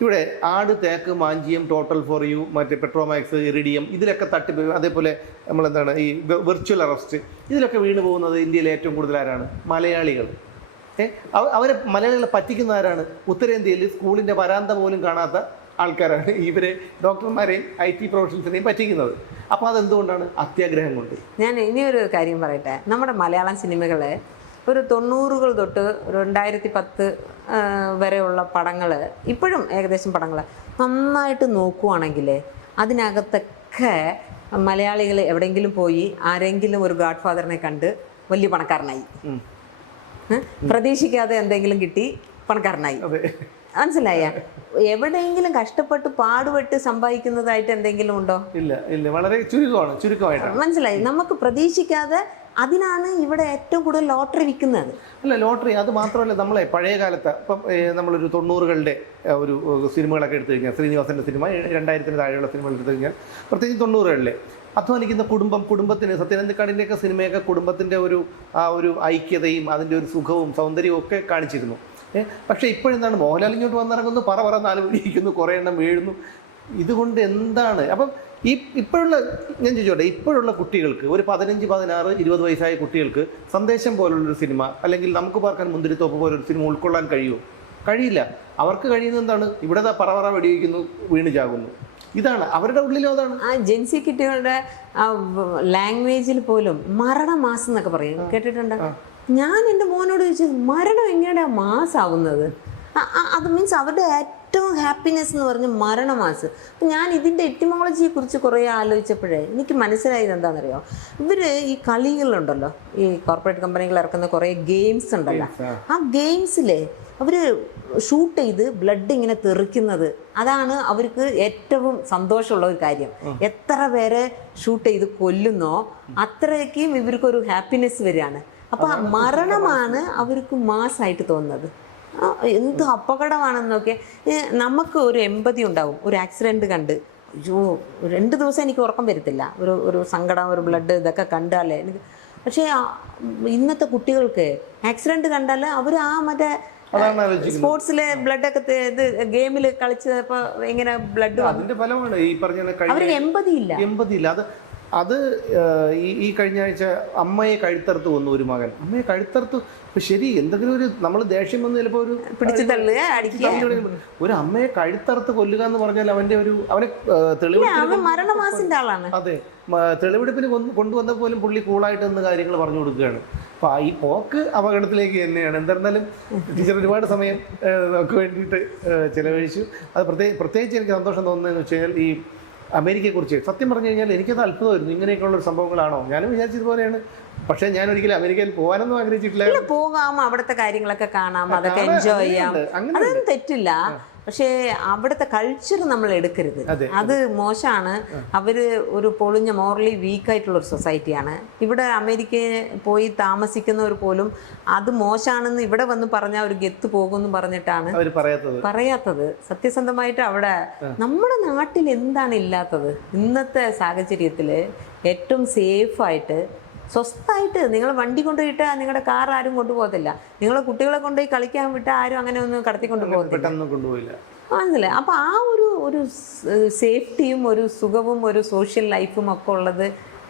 ഇവിടെ ആട്, തേക്ക്, മാഞ്ചിയം, ടോട്ടൽ ഫോർ യു, മറ്റേ പെട്രോമാക്സ്, ഇറിഡിയം, ഇതിലൊക്കെ തട്ടിപ്പ്, അതേപോലെ നമ്മളെന്താണ് ഈ വെർച്വൽ അറസ്റ്റ്, ഇതിലൊക്കെ വീണ് പോകുന്നത് ഇന്ത്യയിലെ ഏറ്റവും കൂടുതൽ ആരാണ്? മലയാളികൾ. അവരെ മലയാളികളെ പറ്റിക്കുന്ന ആരാണ്? ഉത്തരേന്ത്യയിൽ സ്കൂളിൻ്റെ വരാന്ത പോലും കാണാത്ത ആൾക്കാരാണ് ഇവരെ, ഡോക്ടർമാരെയും IT പ്രൊഫഷണൽസിനെയും പറ്റിക്കുന്നത്. അപ്പോൾ അതെന്തുകൊണ്ടാണ്? അത്യാഗ്രഹം കൊണ്ട്. ഞാൻ ഇനിയൊരു കാര്യം പറയട്ടെ. നമ്മുടെ മലയാളം സിനിമകളെ ഒരു 90കൾ തൊട്ട് 2010 വരെയുള്ള പടങ്ങൾ, ഇപ്പോഴും ഏകദേശം പടങ്ങൾ നന്നായിട്ട് നോക്കുവാണെങ്കിൽ അതിനകത്തൊക്കെ മലയാളികൾ എവിടെയെങ്കിലും പോയി ആരെങ്കിലും ഒരു ഗാഡ് ഫാദറിനെ കണ്ട് വലിയ പണക്കാരനായി, പ്രതീക്ഷിക്കാതെ എന്തെങ്കിലും കിട്ടി പണക്കാരനായി. മനസ്സിലായ? എവിടെയെങ്കിലും കഷ്ടപ്പെട്ട് പാടുപെട്ട് സമ്പാദിക്കുന്നതായിട്ട് എന്തെങ്കിലും ഉണ്ടോ? ഇല്ല, വളരെ ചുരുക്കമായിട്ടാണ്. മനസ്സിലായി? നമുക്ക് പ്രതീക്ഷിക്കാതെ അതിനാണ് ഇവിടെ ഏറ്റവും കൂടുതൽ ലോട്ടറി വിൽക്കുന്നത്. അല്ല, ലോട്ടറി അത് മാത്രമല്ല, നമ്മളെ പഴയ കാലത്ത് ഇപ്പം നമ്മളൊരു 90കളുടെ ഒരു സിനിമകളൊക്കെ എടുത്തു കഴിഞ്ഞാൽ, ശ്രീനിവാസൻ്റെ സിനിമ 2000-ന് താഴെയുള്ള സിനിമകൾ എടുത്തു കഴിഞ്ഞാൽ, പ്രത്യേകിച്ച് 90കളിലെ അധ്വാനിക്കുന്ന കുടുംബത്തിന് സത്യനന്ദിക്കാടിൻ്റെയൊക്കെ സിനിമയൊക്കെ കുടുംബത്തിൻ്റെ ആ ഒരു ഐക്യതയും അതിൻ്റെ ഒരു സുഖവും സൗന്ദര്യവും ഒക്കെ കാണിച്ചിരുന്നു. പക്ഷേ ഇപ്പോഴെന്താണ്, മോഹൻലാൽ ഇങ്ങോട്ട് വന്നിറങ്ങുന്നു, പറ 4 പിടിക്കുന്നു, കുറേ എണ്ണം വീഴുന്നു. ഇതുകൊണ്ട് എന്താണ്? അപ്പം ഇപ്പോഴുള്ള ഞാൻ ചോദിച്ചോട്ടെ, ഇപ്പോഴുള്ള കുട്ടികൾക്ക് ഒരു 15, 16, 20 വയസ്സായ കുട്ടികൾക്ക് സന്ദേശം പോലുള്ളൊരു സിനിമ, അല്ലെങ്കിൽ നമുക്ക് പാർക്കാൻ മുന്തിരിത്തോപ്പ് പോലൊരു സിനിമ ഉൾക്കൊള്ളാൻ കഴിയില്ല. അവർക്ക് കഴിയുന്നത് എന്താണ്? ഇവിടെ പറ വെടിവെക്കുന്നു, വീണ് ചാകുന്നു. ഇതാണ് അവരുടെ ഉള്ളിലും. അതാണ് ആ ജെൻസി കിറ്റുകളുടെ ലാംഗ്വേജിൽ പോലും മരണമാസം എന്നൊക്കെ പറയും, കേട്ടിട്ടുണ്ട്. ഞാൻ എൻ്റെ മോനോട് ചോദിച്ചത് മരണം എങ്ങനെയാണ് മാസാവുന്നത്? അത് മീൻസ് അവരുടെ ഏറ്റവും ഹാപ്പിനെസ് എന്ന് പറഞ്ഞ് മരണമാസ്. അപ്പം ഞാൻ ഇതിൻ്റെ എറ്റിമോളജിയെ കുറിച്ച് കുറേ ആലോചിച്ചപ്പോഴേ എനിക്ക് മനസ്സിലായത് എന്താണെന്നറിയോ, ഇവർ ഈ കളികളുണ്ടല്ലോ, ഈ കോർപ്പറേറ്റ് കമ്പനികൾ ഇറക്കുന്ന കുറേ ഗെയിംസ് ഉണ്ടല്ലോ, ആ ഗെയിംസിലെ അവർ ഷൂട്ട് ചെയ്ത് ബ്ലഡ് ഇങ്ങനെ തെറിക്കുന്നത്, അതാണ് അവർക്ക് ഏറ്റവും സന്തോഷമുള്ള ഒരു കാര്യം. എത്ര പേരെ ഷൂട്ട് ചെയ്ത് കൊല്ലുന്നോ അത്രയ്ക്കും ഇവർക്കൊരു ഹാപ്പിനെസ് വരികയാണ്. അപ്പം ആ മരണമാണ് അവർക്ക് മാസായിട്ട് തോന്നുന്നത്. എന്ത് അപകടമാണെന്നൊക്കെ നമുക്ക് ഒരു എമ്പതി ഉണ്ടാവും. ഒരു ആക്സിഡൻറ്റ് കണ്ട് അയ്യോ 2 ദിവസം എനിക്ക് ഉറക്കം വരത്തില്ല, ഒരു സങ്കടം, ഒരു ബ്ലഡ് ഇതൊക്കെ കണ്ടാലേ എനിക്ക്. പക്ഷേ ഇന്നത്തെ കുട്ടികൾക്ക് ആക്സിഡൻറ്റ് കണ്ടാൽ അവർ ആ മറ്റേ സ്പോർട്സിലെ ബ്ലഡൊക്കെ ഗെയിമിൽ കളിച്ചപ്പോൾ എങ്ങനെ ബ്ലഡ് അതിന്റെ ഫലമാണ് ഈ പറഞ്ഞ അവർക്ക് എമ്പതിയില്ല. അത് ഈ കഴിഞ്ഞ ആഴ്ച അമ്മയെ കഴുത്തറുത്ത് കൊന്നു ഒരു മകൻ. അമ്മയെ കഴുത്തറുത്ത്. ശരി, എന്തെങ്കിലും ഒരു നമ്മൾ ദേഷ്യം വന്ന് ചിലപ്പോൾ ഒരു പിടിച്ചു തള്ളുക, ഒരു അമ്മയെ കഴുത്തറുത്ത് കൊല്ലുക എന്ന് പറഞ്ഞാൽ അവന്റെ അവനെ മരണമാസിന്റെ ആളാണ്. അതെ, തെളിവെടുപ്പിന് കൊണ്ടുവന്ന പോലും പുള്ളി കൂളായിട്ട് എന്ന് കാര്യങ്ങൾ പറഞ്ഞു കൊടുക്കുകയാണ്. അപ്പൊ ഈ പോക്ക് അപകടത്തിലേക്ക് തന്നെയാണ്. എന്തായിരുന്നാലും ടീച്ചർ ഒരുപാട് സമയം നമുക്ക് വേണ്ടിയിട്ട് ചിലവഴിച്ചു. അത് പ്രത്യേകിച്ച് എനിക്ക് സന്തോഷം തോന്നുന്നതെന്ന് വെച്ച് കഴിഞ്ഞാൽ, ഈ അമേരിക്കയെക്കുറിച്ച് സത്യം പറഞ്ഞു കഴിഞ്ഞാൽ എനിക്കത് അത്ഭുതമായിരുന്നു. ഇങ്ങനെയൊക്കെയുള്ളൊരു സംഭവങ്ങളാണോ? ഞാനും വിചാരിച്ചതുപോലെയാണ്. പക്ഷേ ഞാൻ ഒരിക്കലും അമേരിക്കയിൽ പോകാനൊന്നും ആഗ്രഹിച്ചിട്ടില്ല. പോകാം, അവിടുത്തെ കാര്യങ്ങളൊക്കെ കാണാം, അതൊക്കെ എൻജോയ് ചെയ്യാം, അതൊന്നും തെറ്റില്ല. പക്ഷേ അവിടുത്തെ കൾച്ചർ നമ്മൾ എടുക്കരുത്, അത് മോശമാണ്. അവർ ഒരു പൊളിഞ്ഞ മോറലി വീക്കായിട്ടുള്ളൊരു സൊസൈറ്റിയാണ്. ഇവിടെ അമേരിക്കയിൽ പോയി താമസിക്കുന്നവർ പോലും അത് മോശമാണെന്ന് ഇവിടെ വന്ന് പറഞ്ഞാൽ ഒരു ഗെത്ത് പോകുമെന്ന് പറഞ്ഞിട്ടാണ് പറയാത്തത്. സത്യസന്ധമായിട്ട് അവിടെ നമ്മുടെ നാട്ടിൽ എന്താണ് ഇല്ലാത്തത്? ഇന്നത്തെ സാഹചര്യത്തിൽ ഏറ്റവും സേഫായിട്ട് സ്വസ്ഥമായിട്ട് നിങ്ങൾ വണ്ടി കൊണ്ടുപോയിട്ട് നിങ്ങളുടെ കാർ ആരും കൊണ്ടുപോകത്തില്ല. നിങ്ങളെ കുട്ടികളെ കൊണ്ടുപോയി കളിക്കാൻ വിട്ടാൽ ആരും അങ്ങനെ ഒന്നും കടത്തിക്കൊണ്ട് പോകത്തില്ല. മനസ്സിലായി? അപ്പോൾ ആ ഒരു സേഫ്റ്റിയും ഒരു സുഖവും ഒരു സോഷ്യൽ ലൈഫും ഒക്കെ ഉള്ളത്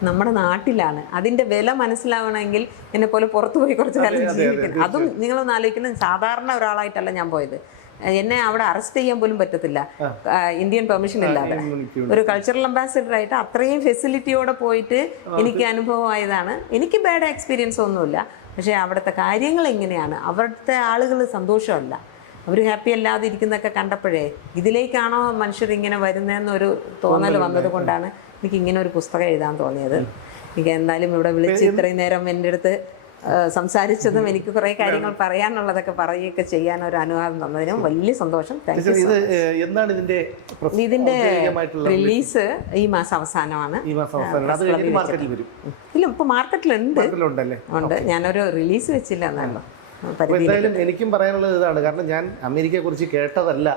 നമ്മുടെ നാട്ടിലാണ്. അതിൻ്റെ വില മനസ്സിലാവണമെങ്കിൽ എന്നെ പോലെ പുറത്തു പോയി കുറച്ച് കാലം ജീവിക്കണം. അതും നിങ്ങളൊന്ന് ആലോചിക്കണം, സാധാരണ ഒരാളായിട്ടല്ല ഞാൻ പോയത്. എന്നെ അവിടെ അറസ്റ്റ് ചെയ്യാൻ പോലും പറ്റത്തില്ല ഇന്ത്യൻ പെർമിഷൻ ഇല്ലാതെ. ഒരു കൾച്ചറൽ അംബാസിഡറായിട്ട് അത്രയും ഫെസിലിറ്റിയോടെ പോയിട്ട് എനിക്ക് അനുഭവമായതാണ്. എനിക്ക് ബാഡ് എക്സ്പീരിയൻസ് ഒന്നുമില്ല. പക്ഷേ അവിടുത്തെ കാര്യങ്ങൾ എങ്ങനെയാണ്, അവിടുത്തെ ആളുകൾ സന്തോഷമല്ല, അവർ ഹാപ്പി അല്ലാതെ ഇരിക്കുന്നതൊക്കെ കണ്ടപ്പോഴേ ഇതിലേക്കാണോ മനുഷ്യർ ഇങ്ങനെ വരുന്നതെന്നൊരു തോന്നൽ വന്നത് കൊണ്ടാണ് എനിക്ക് ഇങ്ങനെ ഒരു പുസ്തകം എഴുതാൻ തോന്നിയത്. എനിക്ക് എന്തായാലും ഇവിടെ വിളിച്ച് ഇത്രയും നേരം എൻ്റെ അടുത്ത് സംസാരിച്ചതും എനിക്ക് കുറേ കാര്യങ്ങൾ പറയാനുള്ളതൊക്കെ പറയുകയൊക്കെ ചെയ്യാൻ ഒരു അനുവാദം തന്നതിനും വലിയ സന്തോഷം. Thank you. ഇതിന്റെ റിലീസ് ഈ മാസം അവസാനമാണ്. ഇല്ല, ഇപ്പൊ മാർക്കറ്റിലുണ്ട്. ഞാനൊരു റിലീസ് വെച്ചില്ല എന്നല്ലോ. എന്തായാലും എനിക്കും പറയാനുള്ളത് ഇതാണ്. കാരണം ഞാൻ അമേരിക്കയെ കുറിച്ച് കേട്ടതല്ല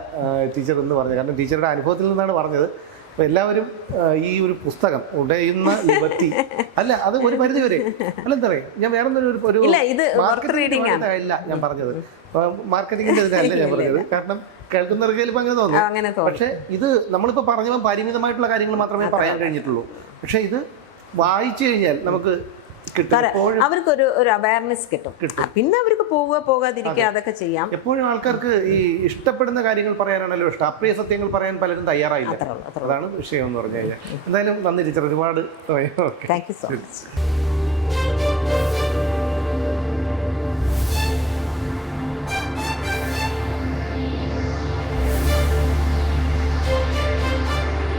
ടീച്ചർ എന്ന് പറഞ്ഞത്. കാരണം ടീച്ചറുടെ അനുഭവത്തിൽ നിന്നാണ് പറഞ്ഞത്. അപ്പോൾ എല്ലാവരും ഈ ഒരു പുസ്തകം ഉടയുന്ന ലിബർട്ടി അല്ല, അത് ഒരു പരിധി വരെ അല്ല, എന്താ പറയുക, ഞാൻ വേറെ ഒരു അല്ല ഞാൻ പറഞ്ഞത്, മാർക്കറ്റിങ്ങിൻ്റെ ഇതിനല്ല ഞാൻ പറഞ്ഞത്. കാരണം കേൾക്കുന്നവർക്ക് ചിലപ്പോൾ അങ്ങനെ തോന്നും. പക്ഷേ ഇത് നമ്മളിപ്പോൾ പറഞ്ഞപ്പോൾ പരിമിതമായിട്ടുള്ള കാര്യങ്ങൾ മാത്രമേ പറയാൻ കഴിഞ്ഞിട്ടുള്ളൂ. പക്ഷേ ഇത് വായിച്ചു കഴിഞ്ഞാൽ നമുക്ക് അവർക്കൊരു അവയർനെസ് കിട്ടും. പിന്നെ അവർക്ക് പോകാതിരിക്കുക, അതൊക്കെ ചെയ്യാം. എപ്പോഴും ആൾക്കാർക്ക് ഈ ഇഷ്ടപ്പെടുന്ന കാര്യങ്ങൾ പറയാനാണല്ലോ ഇഷ്ടം. അപ്രിയ സത്യങ്ങൾ പറയാൻ പലരും തയ്യാറായില്ല. അതാണ് വിഷയം എന്ന് പറഞ്ഞു കഴിഞ്ഞാൽ. എന്തായാലും നന്ദി ടീച്ചർ, ഒരുപാട്. Thank you so much.